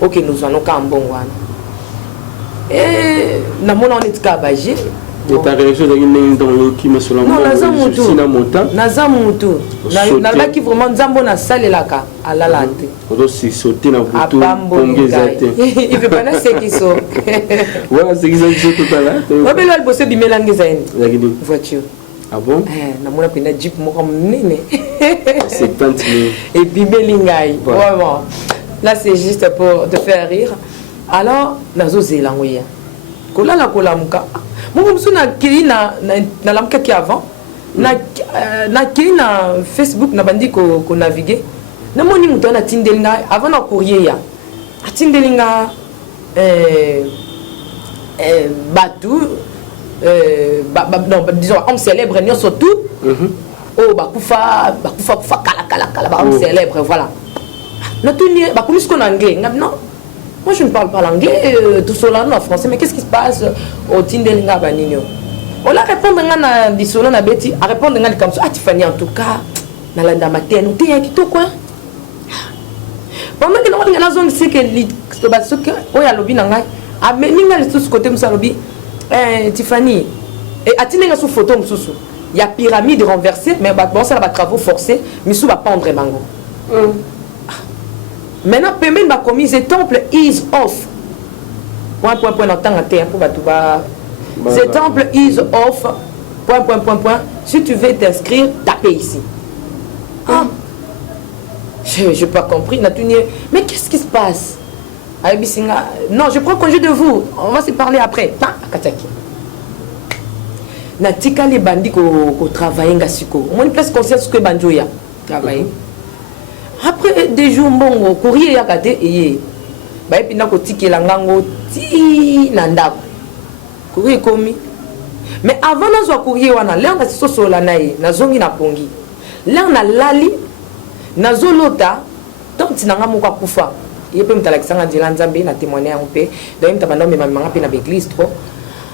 OK, nous allons quand mbongo wana. Et na mona on est kabagé et ta réaction dans le qui me sur la non naza mutu na la qui vraiment nzambo na salelaka alalate odo si sauter na butu pongezate il veut pas na sekiso voilà sekiso tout à l'heure on peut le bosser bimelange zaini voiture ah bon na mona pena jeep moko nene 70 000 et bimelingai vraiment là c'est juste pour te faire rire. Alors nazo zelangoya kolala kolamuka mungu msuna kili na lamka ki avant na kili na Facebook na bandi ko naviguer na moni muto na tindelinga avant na courrier ya tindelinga batu non disons homme célèbre ni surtout oh bakufa kala homme célèbre voilà na tuni bakumis ko na anglais non. Moi je ne parle pas l'anglais, tout cela en français, mais qu'est-ce qui se passe au Tindelinga Banino? On a répondu à des solos na Betty, à répondre à comme ça, ah Tiffany en tout cas, dans la maternité, tu es qui tout quoi? Pendant que nous avons la zone, c'est que oh ya lobby nanga, ah mais ninga les tous côté musa lobby, Tiffany, et à Tindelinga sous photo mususu, il y a pyramide renversée, mais bon ça va travaux forcés, misu va pendre bango. Maintenant, paiement va commis the temple is off. Point dans temps à terre pour Batouba. The temple is off. Point. Si tu veux t'inscrire, tapez ici. Ah. Je n'ai pas compris. Mais qu'est-ce qui se passe? Non, je prends congé de vous. On va se parler après. Kataki. Natika les bandits qui travaillent en Siko. On a une place consciente que Banjoya travaille. Après des jours bon courrier ya kate et ba epina ko tikela ngango ti nandako courrier komi mais avant na zo courrier wana là na soso la nae na zongi na pongi là na lali na zolota tant tinanga moko akufa yepe mtala kisanga dila nzambe na témoigner un peu donc mtabanda me mama pe na église trop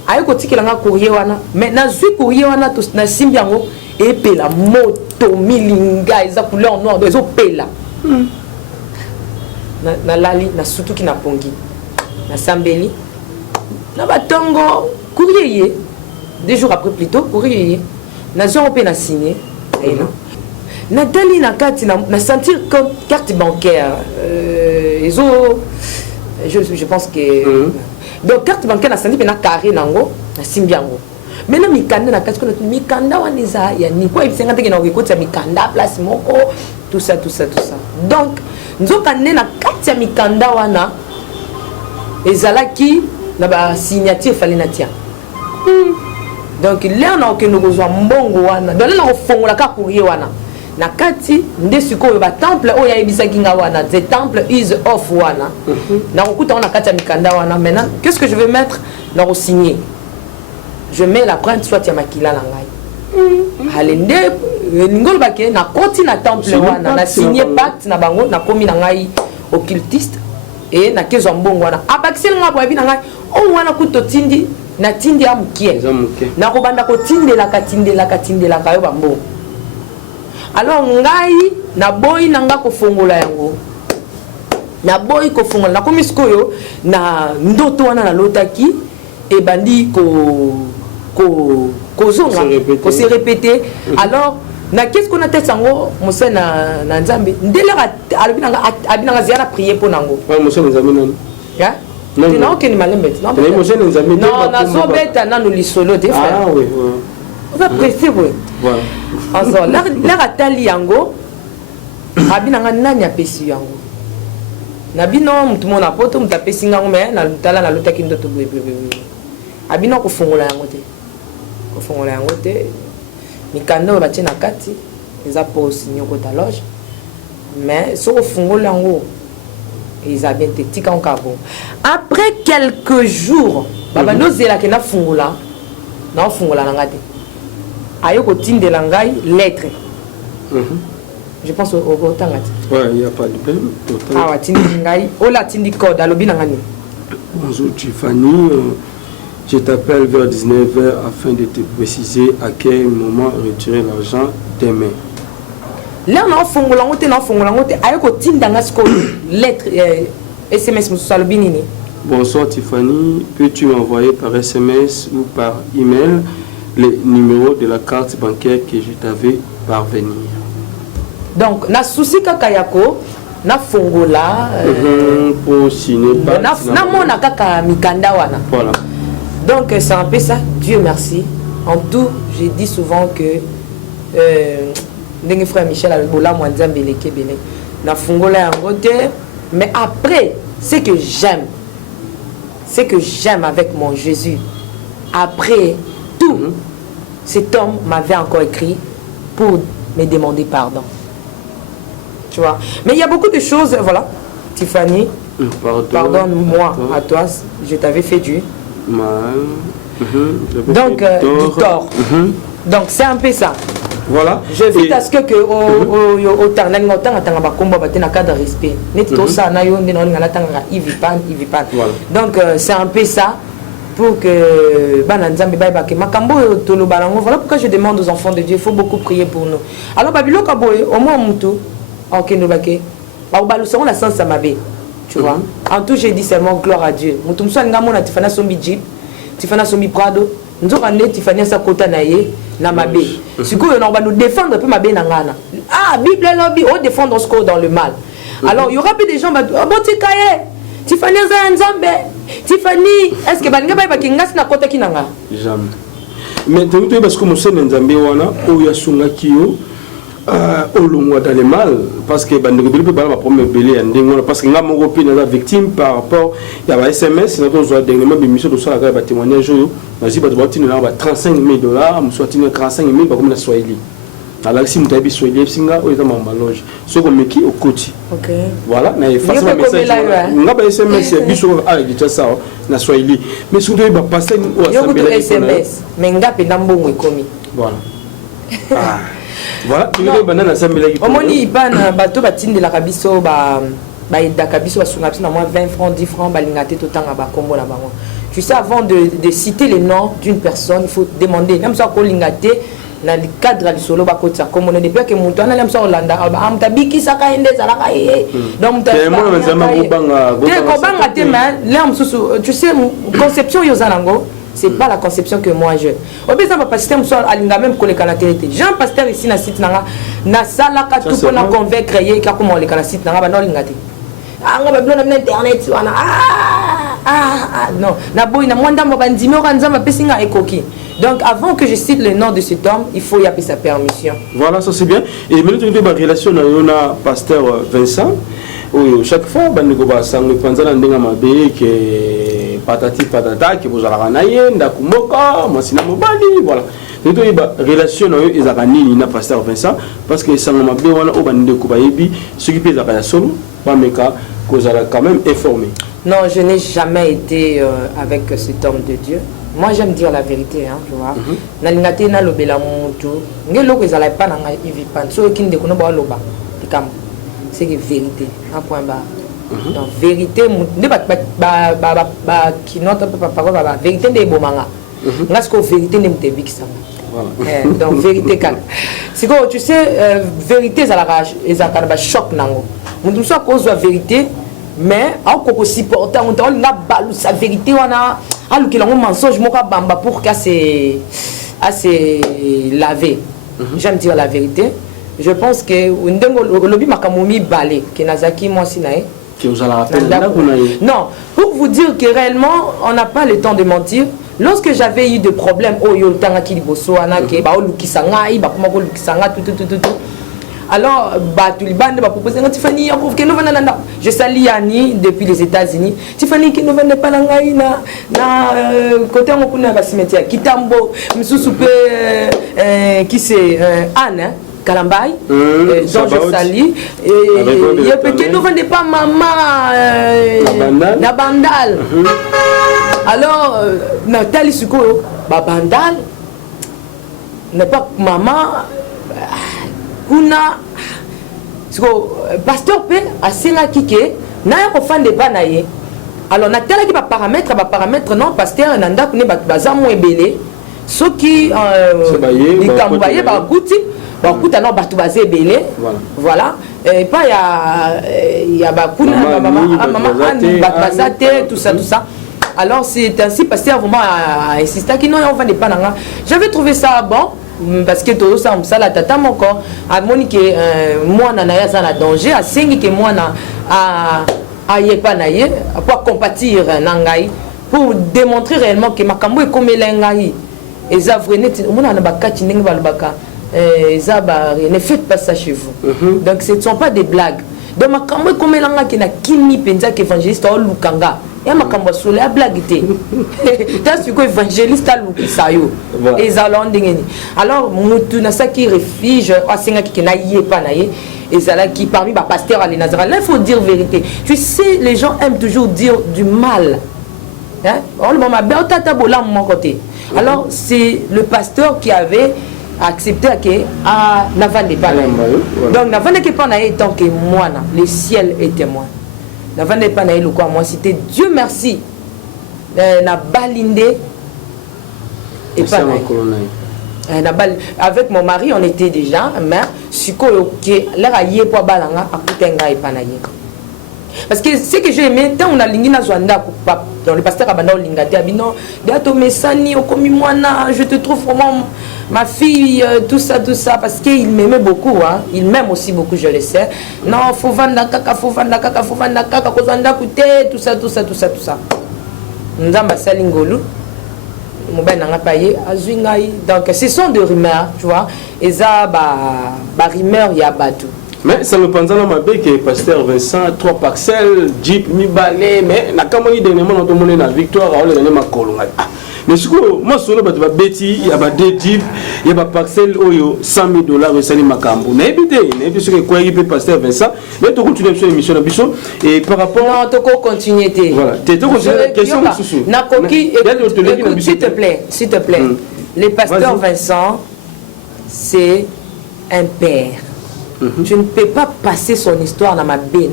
ayo ko tikela nga courrier wana mais na zui courrier wana to na simbiango et la moto milinga eza couleur noire ezo pela na lali na surtout qui na pongi na sambeli na batongo courrier des jours après plutôt courrier na zo pe na signé et non Nathalie nakati na sentir comme carte bancaire ils ont je pense que donc carte bancaire na sentir na carré nango na simbiango maintenant mikanda nakati kono mikanda waneza ya ni quoi ibsenga teke na okota mikanda place moko tout ça donc nzoka ne na kati ya mikanda wana ezalaki na ba signature fallait na tia donc là on a que nous besoin mbongo wana donc là on fongola ka courrier wana na kati nde sikoyo ba temple oya ebisaki nga wana the temple is off wana na okuta on a kati ya mikanda wana maintenant qu'est-ce que je vais mettre na ko signer je mets la printe soit ya makila na ngai halende ngolo bake na koti na temple wana na signer pacte na bango na komi na ngai occultiste et na kezo mbongo wana abakisel nga bo na ngai o wana kuto tindi na tindi ya mukie na ko banda ko tindela kayo bambo alors ngai na boy nanga ko fongola yango na boy ko fongola na komi sikoyo na ndoto wana na lotaki e bandi ko zonga ko se répéter alors na qu'est-ce qu'on a tête sango musa na nzambe ndele abinanga ziara prier pour nango ouais musa nzambe non ya non que ni malembe non musa nzambe non na so beta na no lisolo des frères ah oui on va presser oui voilà alors la atali yango abinanga nani apesi yango na bino mtu mona poto mtapesi ngango me na tala na lotaki ndoto bwe abino ko fongola yango te mikanda oyo batie na kati eza po signer kota loge mais soko fungola yango eza bien te tika nkabo après quelques jours babandi ozelaki na fungola na nga te ayo kotindela ngai lettre je pense otanga te ouais il y a pas de problème awa tindi ngai ola tindi code alobi na ngani bonjour Tiffany je t'appelle vers 19h afin de te préciser à quel moment retirer l'argent demain. Là, on a fongola ayo kotinda nga siko lettre SMS musalobinini. Bonsoir Tiffany, peux-tu m'envoyer par SMS ou par email les numéros de la carte bancaire que je t'avais parvenir? Donc, na souci kaka yako na fongola pour signer na mona kaka mikanda wana. Voilà. Donc c'est un peu ça, Dieu merci. En tout, j'ai dit souvent que frère Michel a bola mwanza mbeleke bele na fungola yango te, mais après ce que j'aime avec mon Jésus, après tout, cet homme m'avait encore écrit pour me demander pardon. Tu vois, mais il y a beaucoup de choses, voilà. Tiffany, pardonne-moi à toi, je t'avais fait du donc du tort. Donc c'est un peu ça. Voilà. Je vis à ce que au cadre de respect. Donc c'est un peu ça pour que voilà pourquoi je demande aux enfants de Dieu, il faut beaucoup prier pour nous. Alors Babylon Kaboy au moins mutu OK nous baké. Ba baluson la sens ça m'avait. Tu vois, en tout j'ai dit seulement gloire à Dieu. Mutumso ngamona tifana sombi jeep, tifana sombi prado, nzoka ne tifania sa kota na ye na mabe. Sikoyo on va nous défendre peu mabe na ngana. Ah, Bible lobby on défendre ce corps dans le mal. Alors il y aura plus des gens bon tikaye. Tifania za nzambe. Tifani, est-ce que balinga ba kingas na kota kinanga? Jamais. Mais tu parce que monsieur nzambe wana o yasunga kiyo olongwa dans le mal parce que bandeko bili pe bala ba problème belé ndingo parce que nga moko pe na victime par rapport ya ba SMS na to zo dernièrement bimission de ça la ba témoignage yo na ziba to batine na ba $35,000 muswatine $45,000 ba comme na Swahili alors si mutabi Swahili singa o eza mamba loge soko meki okoti OK voilà na efface ma message nga ba SMS biso a dit ça na Swahili mais surtout ba passer o assemblée SMS mais nga pe ndambongo ekomi voilà voilà tu veux banana assemblée qui omoni bana bato batindela kabiso ba edaka biso basunga biso na moins 20 francs 10 francs balingate totanga ba kombo na bango. Tu sais avant de citer le nom d'une personne il faut demander même ça ko lingate na le cadre du solo ba kota kombo ne depuis que muntu ana même ça Hollanda amtabiki saka ende zalaka donc mutabanga te mais là tu sais conception yo zanango c'est pas la conception que moi je. Au besoin ma pasteur soit alinga même collègue à la télé. Jean pasteur ici na site nanga na sala ka tout pour na convaincre créer ka comment les site nanga ba no lingati. Ah nga ba blona na internet wana non na boy na mwanda mo bandimi o kanza ma pesinga ekoki. Donc avant que je cite le nom de cet homme, il faut y appeler sa permission. Voilà, ça c'est bien. Et maintenant tu as une relation avec pasteur Vincent. Oui, chaque fois, on va se faire que patati patata, que vous allez naïe, ndakumoka, masina mobali, voilà. Donc il y a une relation avec le pasteur Vincent parce que ça m'a bien wana obande kubayebi, ce qui peut être solo, pas meka, que vous allez quand même informer. Non, je n'ai jamais été avec cet homme de Dieu. Moi j'aime dire la vérité, hein, tu vois. Nalingate na lobela mutu, ngelo ko ezala pa na ivi pan, so kinde ko no ba loba. C'est que vérité, un point bas. Donc vérité, ne ba qui note pas parole ba vérité de bomanga. Parce que vérité ne m'te big ça. Donc vérité quand. C'est que tu sais vérité ça la rage et ça quand ba choc nango. On tout ça cause de vérité mais on peut supporter on a balu sa vérité on a alors que le mensonge moka bamba pour casser assez laver. J'aime dire la vérité. Je pense que le lobby makamomi balé que nazaki moi sinae que vous allez rappeler non pour vous dire que réellement on n'a pas le temps de mentir. Lorsque j'avais eu des problèmes au yoltanga ki liboso anake ba olukisanga ba kuma ko lukisanga tout alors bah tout le bande va proposer Tiffany que nous venons je salue Yanni depuis les États-Unis Tiffany qui nous venait pas na côté on kuna ba cimetière Kitambo misusu pe qui c'est Anne Kalambay, dont je salue. Et peut-être nous vendez pas maman la bandale. Alors, Nathalie Suko, la bandale n'est pas maman. Kuna, pasteur P, à Sela Kike, n'a pas fan de banaye. Alors, Nathalie qui va paramètre, non, pasteur Nanda, qui n'est pas bazamo et belé. Ceux qui, les Kambaye, bah, goûti. Bon, écoute, alors, tu vas belé. Voilà. Et pas, il y a Bakuna, maman, tout ça. Alors, c'est ainsi, parce que vraiment, insisté qu'il n'y a pas de j'avais trouvé ça bon, parce que tout ça, la tata, mon corps, à Monique, moi, nana, ça, danger, à Sengi, que moi, à Yepanaye, pour compatir, Nangaï, pour démontrer réellement que Makambo est comme l'Engaï. Et ça, vraiment, on a un bakati, n'engalbaka. Ne faites pas ça chez vous. Donc ce ne sont pas des blagues. Donc ma kambo comme elanga qui na kimi penza que évangéliste au lukanga. Ya ma kambo sole a blague té. T'as su que évangéliste a lukisayo. Et zalon dingeni. Alors mutu na ça qui refuge asenga qui na yé pas na yé. Et ça là qui parmi ba pasteur à Nazareth. Là il faut dire vérité. Tu sais les gens aiment toujours dire du mal. Hein? On le m'a bien tata bola mon côté. Alors c'est le pasteur qui avait accepter que Navan n'est pas là. Donc Navan n'est pas là tant que moi, le ciel est témoin. Navan n'est pas là, moi c'était Dieu merci. Na balindé et pas là. Avec mon mari, on était déjà, mais ce que l'air a yé pour balanga à Kutenga et Panaye. Parce que ce que j'ai aimé, quand on a l'ingina Zwanda, dans le pasteur Abanda Lingate, Abino, Dato Messani, je te trouve vraiment ma fille, tout ça, parce qu'il m'aimait beaucoup, hein. Il m'aime aussi beaucoup, je le sais. Non, faut vendre kaka, kozanda koute, tout ça. Nous avons Salingolu, mon ben n'a pas yé, Azuingaï. Donc, ce sont des rumeurs, tu vois. Et ça, rumeur, il y a tout. Mais ça me pense à ma belle que pasteur Vincent, 3 parcelles, Jeep, mi balé, mais na kama yi dernièrement on demande la victoire à le ma kolonga. Mais ce que moi solo ba beti, il y a ba 2 Jeep, il y a ba parcelle oyo $100,000 resali makambo. Na ebité, ce que quoi il peut pasteur Vincent, mais tu continues sur l'émission na biso et par rapport non, tu continuer té. Voilà, tu continuer question sous. Na koki s'il te plaît. Le pasteur Vincent c'est un père. Je ne peux pas passer son histoire dans ma baie.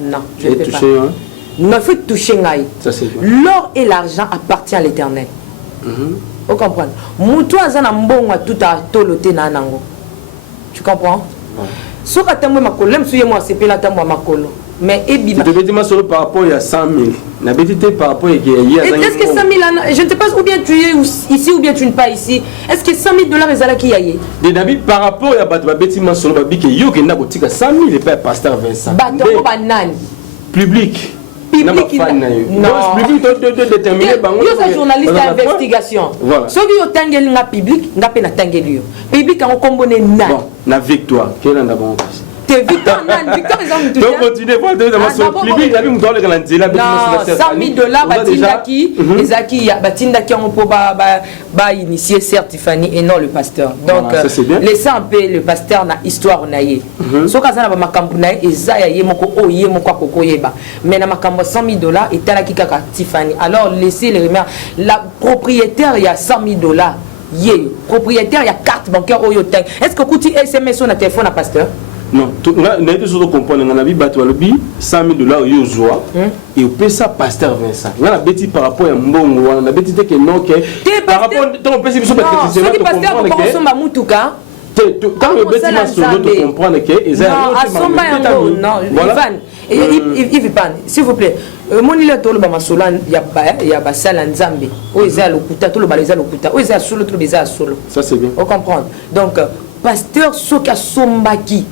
Non, je ne peux pas. Il me fait toucher. L'or et l'argent appartiennent à l'Éternel. Vous comprenez? Tu comprends? Ce que tu as dit, c'est que tu as mais ebima. Tu te bêtis solo par rapport à 100 000. Na bêtité par rapport à est-ce que 100 000, je ne sais pas ou bien tu es ici ou bien tu n'es pas ici. Est-ce que 100 000 dollars est là qui y a yé? Par rapport à ma bêtiment solo, babike yo qui n'a pas 100 000 et pas pasteur Vincent. Bateau banane. Public. Non. Public de déterminer. Yo un journaliste d'investigation. Voilà. Ce qui est tangeli na public, n'a pas na tangeli yo. Public en comboné na. Bon, na victoire. Quelle en avons? Victor, ils ont continuer voir public, la vie doit le ralentir la $100 batindaki, ezaki ya batindaki on peut ba initier certes Tiffany et non le pasteur. Donc laissez un peu le pasteur na histoire naie. So kaza na ba makambu naie eza ya ye moko oye moko akoko yeba. Mais na makambu $100 et talaki kaka Tiffany. Alors laissez les rumeurs la propriétaire il y a $100 ye propriétaire il y a carte bancaire oyo teng. Est-ce que kuti SMS sur na téléphone à pasteur? Non, on a été sur le component, on a vu $100 000 yozoa et on paie ça pasteur Vincent. On a bêti par rapport à Mbongo, on a bêti que non que par rapport on peut se pasteur comprendre que mutuka quand le bêtiment sur l'autre comprendre que non, Ivan, s'il vous plaît, mon il est tout le bamasola il y a basala nzambe o eza lokuta tout le baleza lokuta o eza solo tout le beza solo. Ça c'est bien. On comprend. Donc pasteur soka sombaki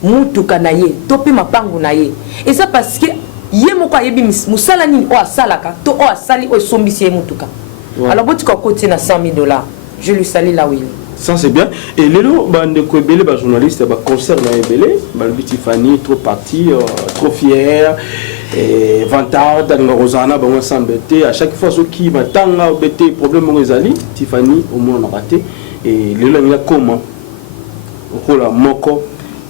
mutuka na ye topi mapangu na ye et ça parce que ye moko ayebi musala nini o asalaka to o asali o sombisi ye mutuka. Alors botika côté na $100 000, je lui salue là où il est. Ça c'est bien. Et lelo bande ko belé ba journaliste ba concert na belé ba Tiffany trop parti trop fier et vantard dans Rosana ba ensemble à chaque fois ce qui va tanga bêté problème rezali Tiffany au moins on a raté et lelo il y a comment la moko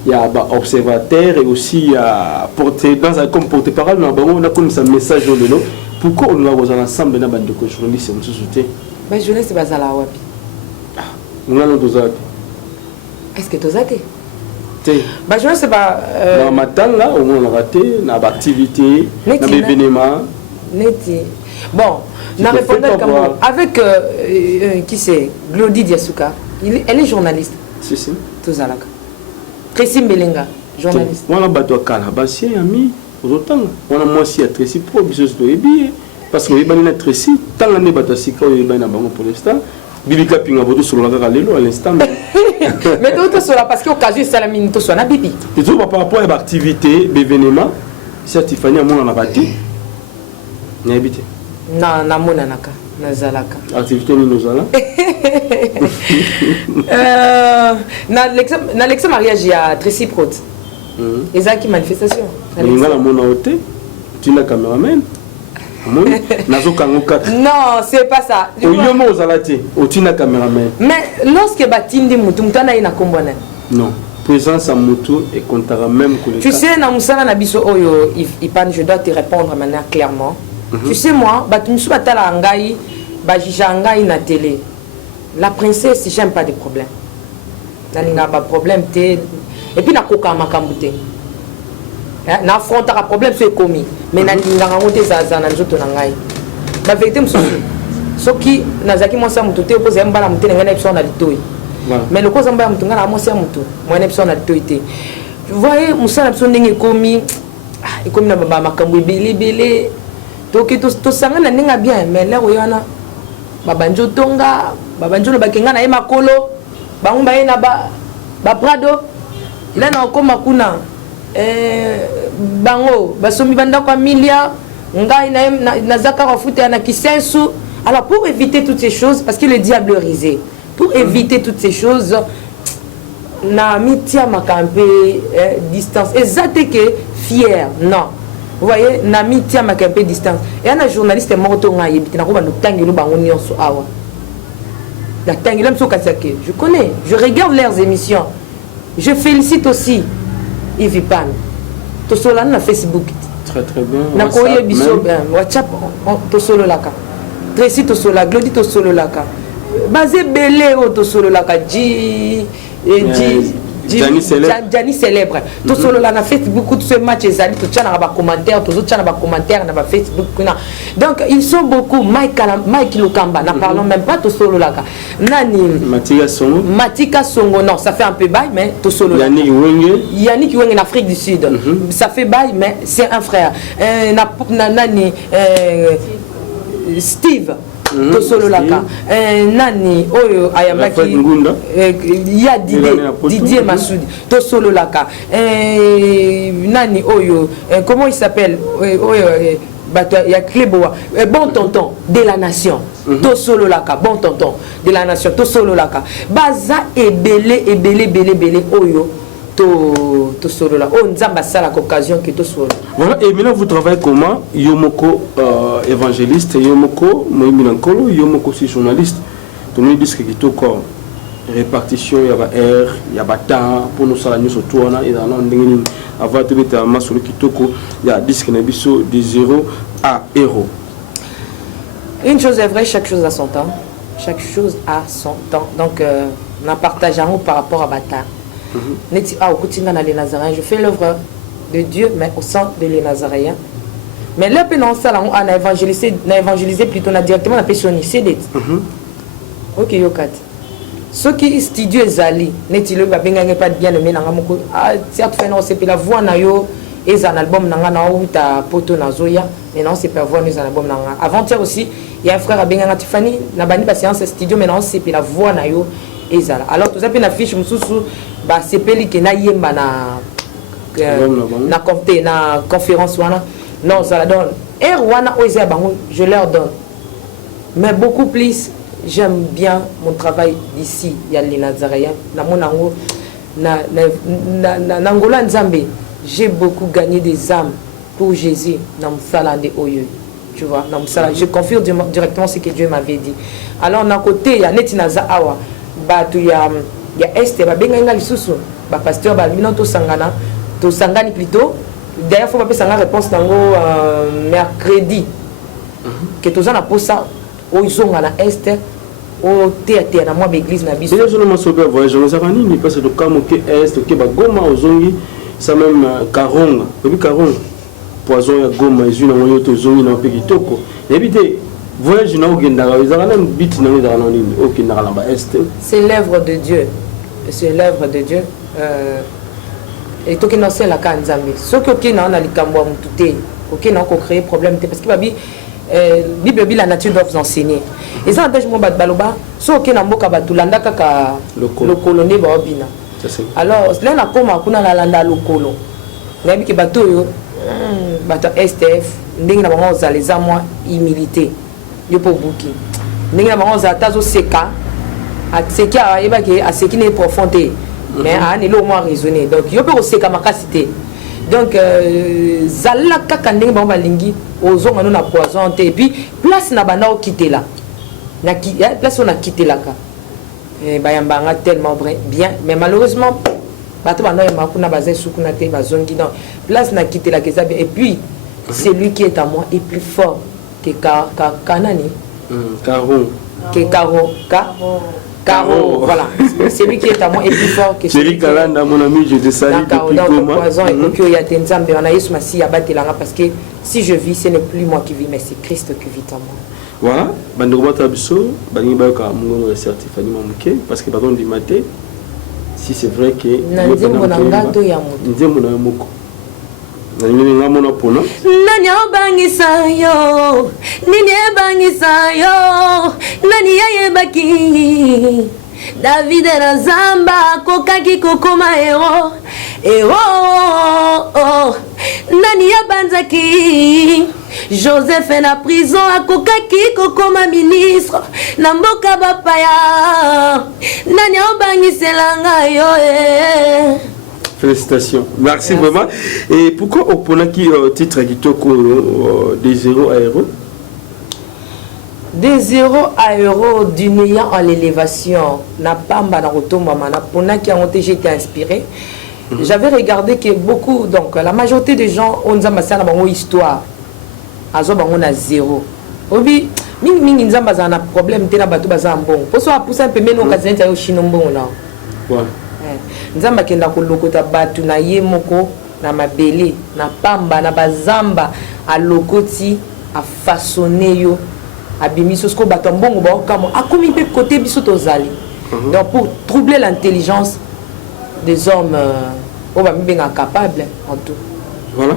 il y a observateur et aussi il y a porté dans un comme porte-parole on a comme ça message au lelo pourquoi on doit ensemble dans bande de journalistes on se soutient mais journaliste bazala wapi on a nos autres est-ce que tu as été bah je ne sais pas dans matin là on a raté na activité na événement neti bon na répondre avec qui c'est Glody Diasuka elle est journaliste si tozalaka Tracy Mbelenga journaliste wana bato akala basien ami ozotanga wana mwasi ya Tracy pro biso toyebi parce que yebani na Tracy tanga ne bato sika yebani na bango pour l'instant bibika pinga boto sur la lelo à l'instant mais tout cela parce que occasion salamine to sona bibi et tout par rapport à l'activité l'événement Tiffany amona na bati na habité na mona naka nazalaka activité ni nozala na l'ex mariage ya Tracy Prot ezaki manifestation ngala mona hote tu na cameraman non, c'est pas ça. Mais lorsque Batindi Moutou, non, présence à Moutou et comptera même que tu sais, je dois te répondre maintenant clairement. Tu sais, moi, na télé. La princesse, j'aime pas de problème. N'a pas problème. Et puis, na koka makamboute. Na affrontera problème c'est commis mais na ndinga ngote zaza na nzoto na ngai la vérité mususu soki nazaki mwasa mutu te ko zemba na mutene ngana episode na litoi mais le ko zamba ya mutu ngana mwasa mutu mwana episode na litoi te vous voyez musala episode ndenge komi na baba makambo belé toki to sanga na ndinga bien mais là oyana baba njotonga baba njolo bakenga na ye makolo bangumba ye na ba prado ila na okoma kuna bango basomi banda kwa milia ngai na zakara futa na kisensu. Alors pour éviter toutes ces choses parce que le diable est risé pour éviter toutes ces choses na mitia makampe distance exacte que fier non vous voyez na mitia makampe distance et un journaliste morto ngai bité na ko bando tangelo bango nyonso awa la tangelo mso kasake je connais je regarde leurs émissions je félicite aussi Ivipan. To solo na Facebook. Très bien. Na koye biso ben WhatsApp to solo laka. Tracy to solo, Glody to solo laka. Basé belé o to solo laka ji Gianni célèbre. Tout solo là, on a fait beaucoup de ce match, ils allaient tout le temps dans les commentaires, tout le temps dans les commentaires, dans Facebook. Donc, ils sont beaucoup. Mike Lukamba, n'en parlons même pas, tout solo là. Nani Matika Songo, non, ça fait un peu bail, mais tout solo là. Yannick Wenge en Afrique du Sud. Ça fait bail, mais c'est un frère. Nani Steve. To solo laka nani oyo ayambaki il y a Didier Massoudi to solo laka nani oyo comment il s'appelle oyo il y a Cléboa bon tonton de la nation to solo laka bon tonton de la nation to solo laka baza ebele oyo to solo là on nzamba sala l'occasion que to solo. Voilà, et maintenant vous travaillez comment? Yomoko évangéliste, Yomoko Moïminankolo, Yomoko aussi journaliste. Tout le monde dit que tout corps répartition, il y a R, il y a temps pour nous saluer sur tout on a et dans l'ending avoir tout être masse sur le kitoko, il y a disque nebiso de 0 à 0. Une chose est vraie, chaque chose a son temps. Chaque chose a son temps. Donc on partage un mot par rapport à Bata. Je fais l'œuvre de Dieu, mais au sein de les Nazaréens. Mais là, on a évangélisé plutôt, on a directement la personne. C'est dit. Ok, yokat. Ce qui est studio Zali, n'est-il pas bien bien aimé dans Namoko? Ah, certes, non, c'est la voix na yo, et un album nanga na ou ta poto na zoya, mais non, c'est pas voix nous un album nanga. Avant-hier aussi, il y a un frère à Benga Tiffany, n'a pas ni séance studio, mais non, c'est la voix na yo. Alors tout ça puis la fiche mususu ba sepeli ke na yemba na conférence wana non ça la donne wana oza bango je leur donne mais beaucoup plus j'aime bien mon travail d'ici il y a les Nazaréens na monango na Angola Nzambe j'ai beaucoup gagné des âmes pour Jésus dans Msala de Oyo tu vois dans Msala je confirme directement ce que Dieu m'avait dit. Alors d'un côté il y a Netinaza Awa il y a Esther, il y a Lisusu, le pasteur, to sangani plutôt. D'ailleurs, il faut pas une réponse dans mercredi. Que tu as pour ça, ils ont à Esther, au théâtre, dans moi, l'église, na biso. Je ne sais pas voyage, je ne sais pas ni parce que comme que Est, que Goma, aux ongi, ça même Karonga, et puis Karonga, poison ya Goma, ils ont un autre zongi dans le pays toko. Et puis voyage na Uganda, ils ont un bit dans les c'est l'œuvre de Dieu. C'est l'œuvre de Dieu. Et tout qui n'a pas la Kanzambi. Ce qui n'a pas likambo mututé, qui n'a pas créé problème parce que Bible la nature doit vous enseigner. Et ça empêche moi baloba, ce qui n'a pas batulanda kaka le coloné ba obina. Alors là na koma kuna la landa le colo. Nabi ki bato yo bato STF ndingi na bango za les amois humilité. Yo po buki ndenge na bango za tazo seka atseki ayebaki aseki ne profondé mais ani lo moins raisonner donc yo pe seka makasité donc zala kaka ndenge bango balingi ozonga no na poison te et puis place na bana okité là na place on a quitté là ka bayambanga tellement bien mais malheureusement bato bana ya makuna bazai sukuna te bazongi non place na quitté là que ça bien et puis celui qui est à moi est plus fort que Kanani. Caro, voilà. Celui qui est à moi est plus fort que celui qui est à moi. Mon ami, je te salue depuis Goma. Parce que si je vis, ce n'est plus moi qui vis, mais c'est Christ qui vit en moi. Voilà. Parce que pardon du matin, si c'est vrai que nani abangisa yo nini ebangisa yo nani yayebaki David na zamba kokaki kokoma hero nani yabanzaki Joseph na prison akokaki kokoma ministre na mboka bapaya nani abangiselanga yo Félicitations. Merci vraiment. Et pourquoi au Pona qui titre Kitoko de 0 à 0 de 0 à 0 du néant à l'élévation n'a pas na Pona qui a monté, j'ai été inspiré. J'avais regardé que beaucoup, donc la majorité des gens ont une histoire. Azo bango na 0. Obi mingi nzamba za na problème te na bato baza mbongo. Poso a pousser un peu mais non kazenta yo chinombo na. Ouais. nzambe akenda kolokota bato na ye moko na mabele na pamba na bazamba alokoti afaçonné yo abimiso sko bato mbongo ba okamo akomi pe côté biso tozali donc pour troubler l'intelligence des hommes on va bien incapable en tout voilà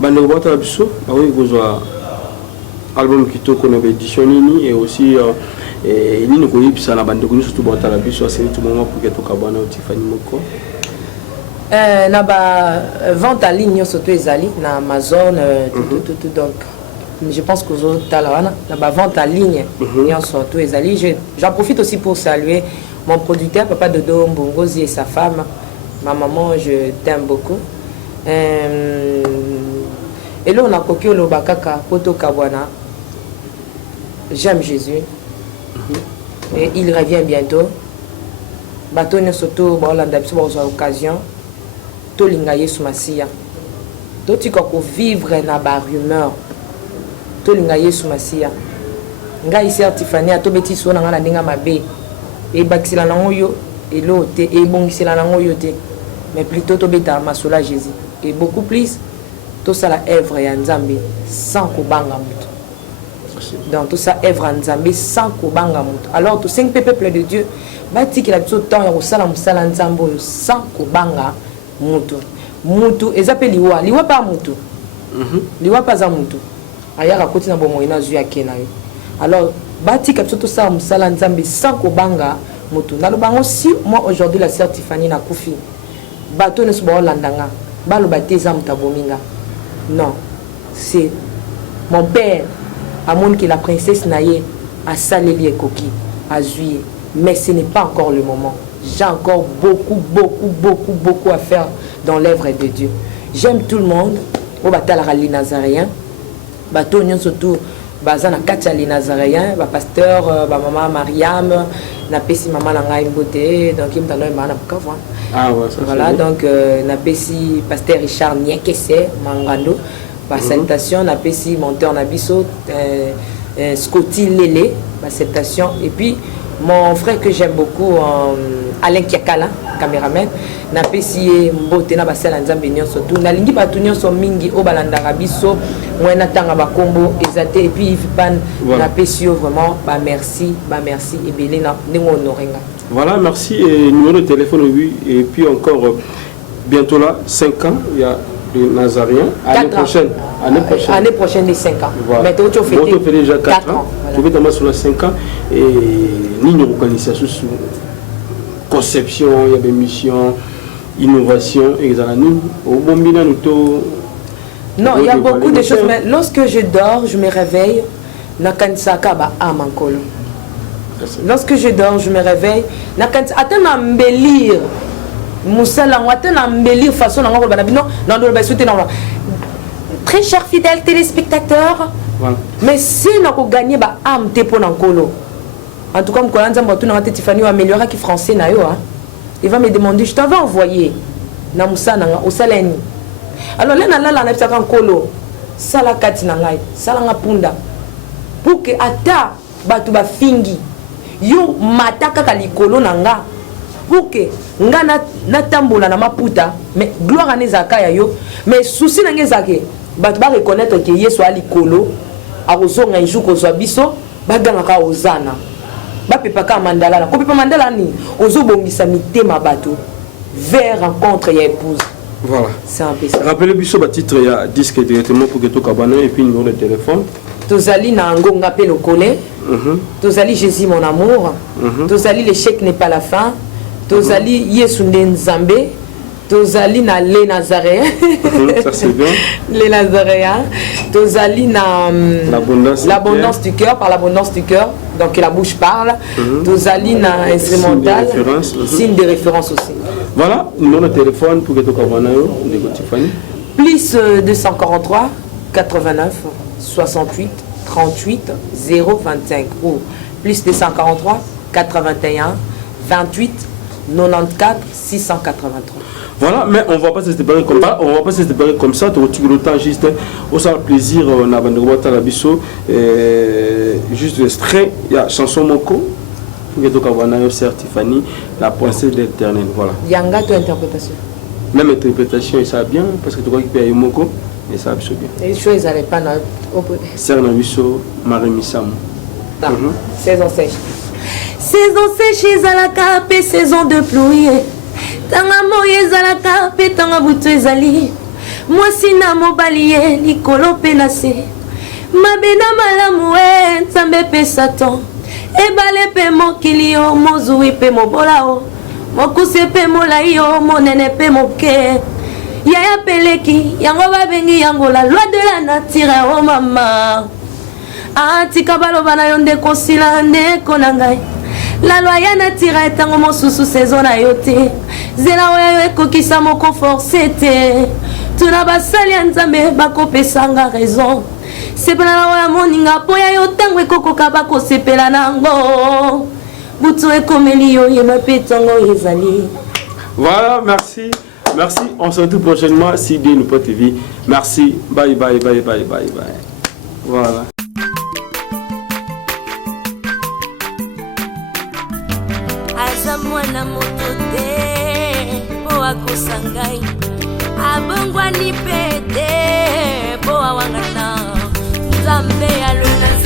bande bota biso ba oui kozwa album kitoko na édition nini et aussi nini ko yipisa na bande ko surtout bota la biso c'est tout moment pour que to kabana Tiffany moko na ba vente en ligne surtout ezali na Amazon tout donc je pense que vous avez la vente en ligne surtout ezali. J'en profite aussi pour saluer mon producteur papa Dodo Mbongozi et sa femme. Ma maman, je t'aime beaucoup. Et là on a coquille le bakaka poto kabwana. J'aime Jésus. Et il revient bientôt. Bato ne surtout bon la occasion. To lingaye sumasia. To tu ko vivre na ba rumeur. To lingaye sumasia. Nga isi Tiffany to beti so na ngana ndinga mabe. Et bakisila nango yo et l'autre et bongisila nango yo te. Mais plutôt to beta masola Jésus. Et beaucoup plus tout ça la œuvre ya Nzambe sans kobanga mutu. Donc tout ça œuvre ya Nzambe sans kobanga mutu. Alors tous 5 peuples de Dieu bati ki la biso temps ya kosala musala Nzambe sans kobanga mutu. Mutu ezape liwa pa mutu. Liwa pa za mutu. Ayaka koti na bomo ina zu ya kena yo. Alors bati ka biso tout ça musala Nzambe sans kobanga mutu. Na lobango si moi aujourd'hui la sœur Tiffany na kufi. Bato ne soba landanga. Balo bateza mutabominga. Non, c'est mon père, à mon que la princesse Naye a salé coquille, a joué. Mais ce n'est pas encore le moment. J'ai encore beaucoup à faire dans l'œuvre de Dieu. J'aime tout le monde. Au batal les Nazaréens. Bateau surtout bazana katia les Nazaréens. Ba pasteur, ba maman Mariam, na pesi maman nanga imbote. Donc il me donne un peu. Ah ouais, ça voilà, donc napesi pasteur Richard Niekese Mangando, salutation, napesi monteur Nabiso, Scotty Lele, salutation, et puis mon frère que j'aime beaucoup, Alain Kiakala, caméraman, napesi mbote na basala nzambe nyonso tout, nalingi batu nyonso mingi o balanda Rabiso, mwena tanga bakombo ezate, et puis Pan napesi vraiment merci et belé na ndingo honorenga. Voilà, merci. Et numéro de téléphone, oui. Et puis encore, bientôt là, 5 ans, il y a les Nazariens. Année prochaine. Année prochaine, les 5 ans. Voilà. Mais tu fais déjà 4 ans. Tu fais notamment sur les 5 ans. Et une organisation sur conception, il y a des missions, innovation, et non, il y a beaucoup de choses. Mais lorsque je dors, je me réveille, Nakansaka ba amankolo. Lorsque je dors, je me réveille. Attends embellir. Moussala, attends embellir façon non. Très chers fidèles téléspectateurs. Voilà. Mais si nous gagné ba âme te pour nankolo. En tout cas, mon collègue Nzambe Tiffany va améliorer qui français na yo. Il va me demander, je t'avais envoyé na Moussala au Saleni. Alors là na pesa kankolo. Sala kati na ngai, sala nga punda. Pour que ata batu ba fingi. Yo mataka kalikolo nanga pour que nga na tambola na maputa mais gloire anezaka ya yo mais souci na ngezake bat ba reconnaître que Yesu ali kolo arozonga njuko zo biso baganga ka ozana ba pepa ka mandala ko pepa mandala ni ozo bongisa mitema bato vers rencontre ya épouse. Voilà, c'est un peu ça. Rappelez biso ba titre ya disque directement pour que to kabana et puis numéro de téléphone. Tozali na ngonga pe lokole. Tozali Jésus mon amour. Tozali l'échec n'est pas la fin. Tozali Yesu Nzambe. Tozali na les Nazaréens. Ça c'est bien. Les Nazaréens. Tozali na l'abondance du cœur, par l'abondance du cœur. Donc la bouche parle. Tozali na instrumental. Signe de référence aussi. Voilà, numéro de téléphone pour que tu de Tiffany. Plus 243 89 68 38 025 ou plus 243 81 28 94 683. Voilà, mais on ne va pas se séparer comme ça. On va pas se séparer comme ça. Tu retires le temps juste. On sent le plaisir. On a juste extrait. Il y a chanson Moko. que tu as sœur Tiffany, la princesse de l'Éternel. Voilà. Yanga, ton interprétation. Même interprétation, ça va bien, parce que tu vois qu'il peut y avoir Moko, et ça va bien. Les choses n'allaient pas dans Sœur Naviso, Marie Missamou. Saison sèche. Saison sèche, ezalaka, pe saison de pluie. Tanga moye ezalaka, pe tanga butu ezali. Mwasi na mobali ye, likolo pe na se. Mabe na malamu e, nzambe pe Satan. Ebale pe mokili yo, mozui pe mobola o. Mokuse pe molai yo, monene pe moke. Yaya peleki, yango babengi yango la loi de la nature, oh mama. Tika baloba na yo ndeko sila ndeko na ngai. La loi ya nature etango mosusu saison na yo te. Zela oyo ekokisa moko force te. Tuna basali ya nzambe bakopesanga raison. Sepela na oyo moninga po ya yo tango ekokoka bakosepela nango. Butu ekomeli yo yeba pe tango ezali. Voilà, merci. Merci, on se retrouve prochainement si Dieu nous porte vie. Merci, bye bye bye bye bye bye. Voilà. Mwana moto te po akosangai abongwani pete po awangana nzambe alona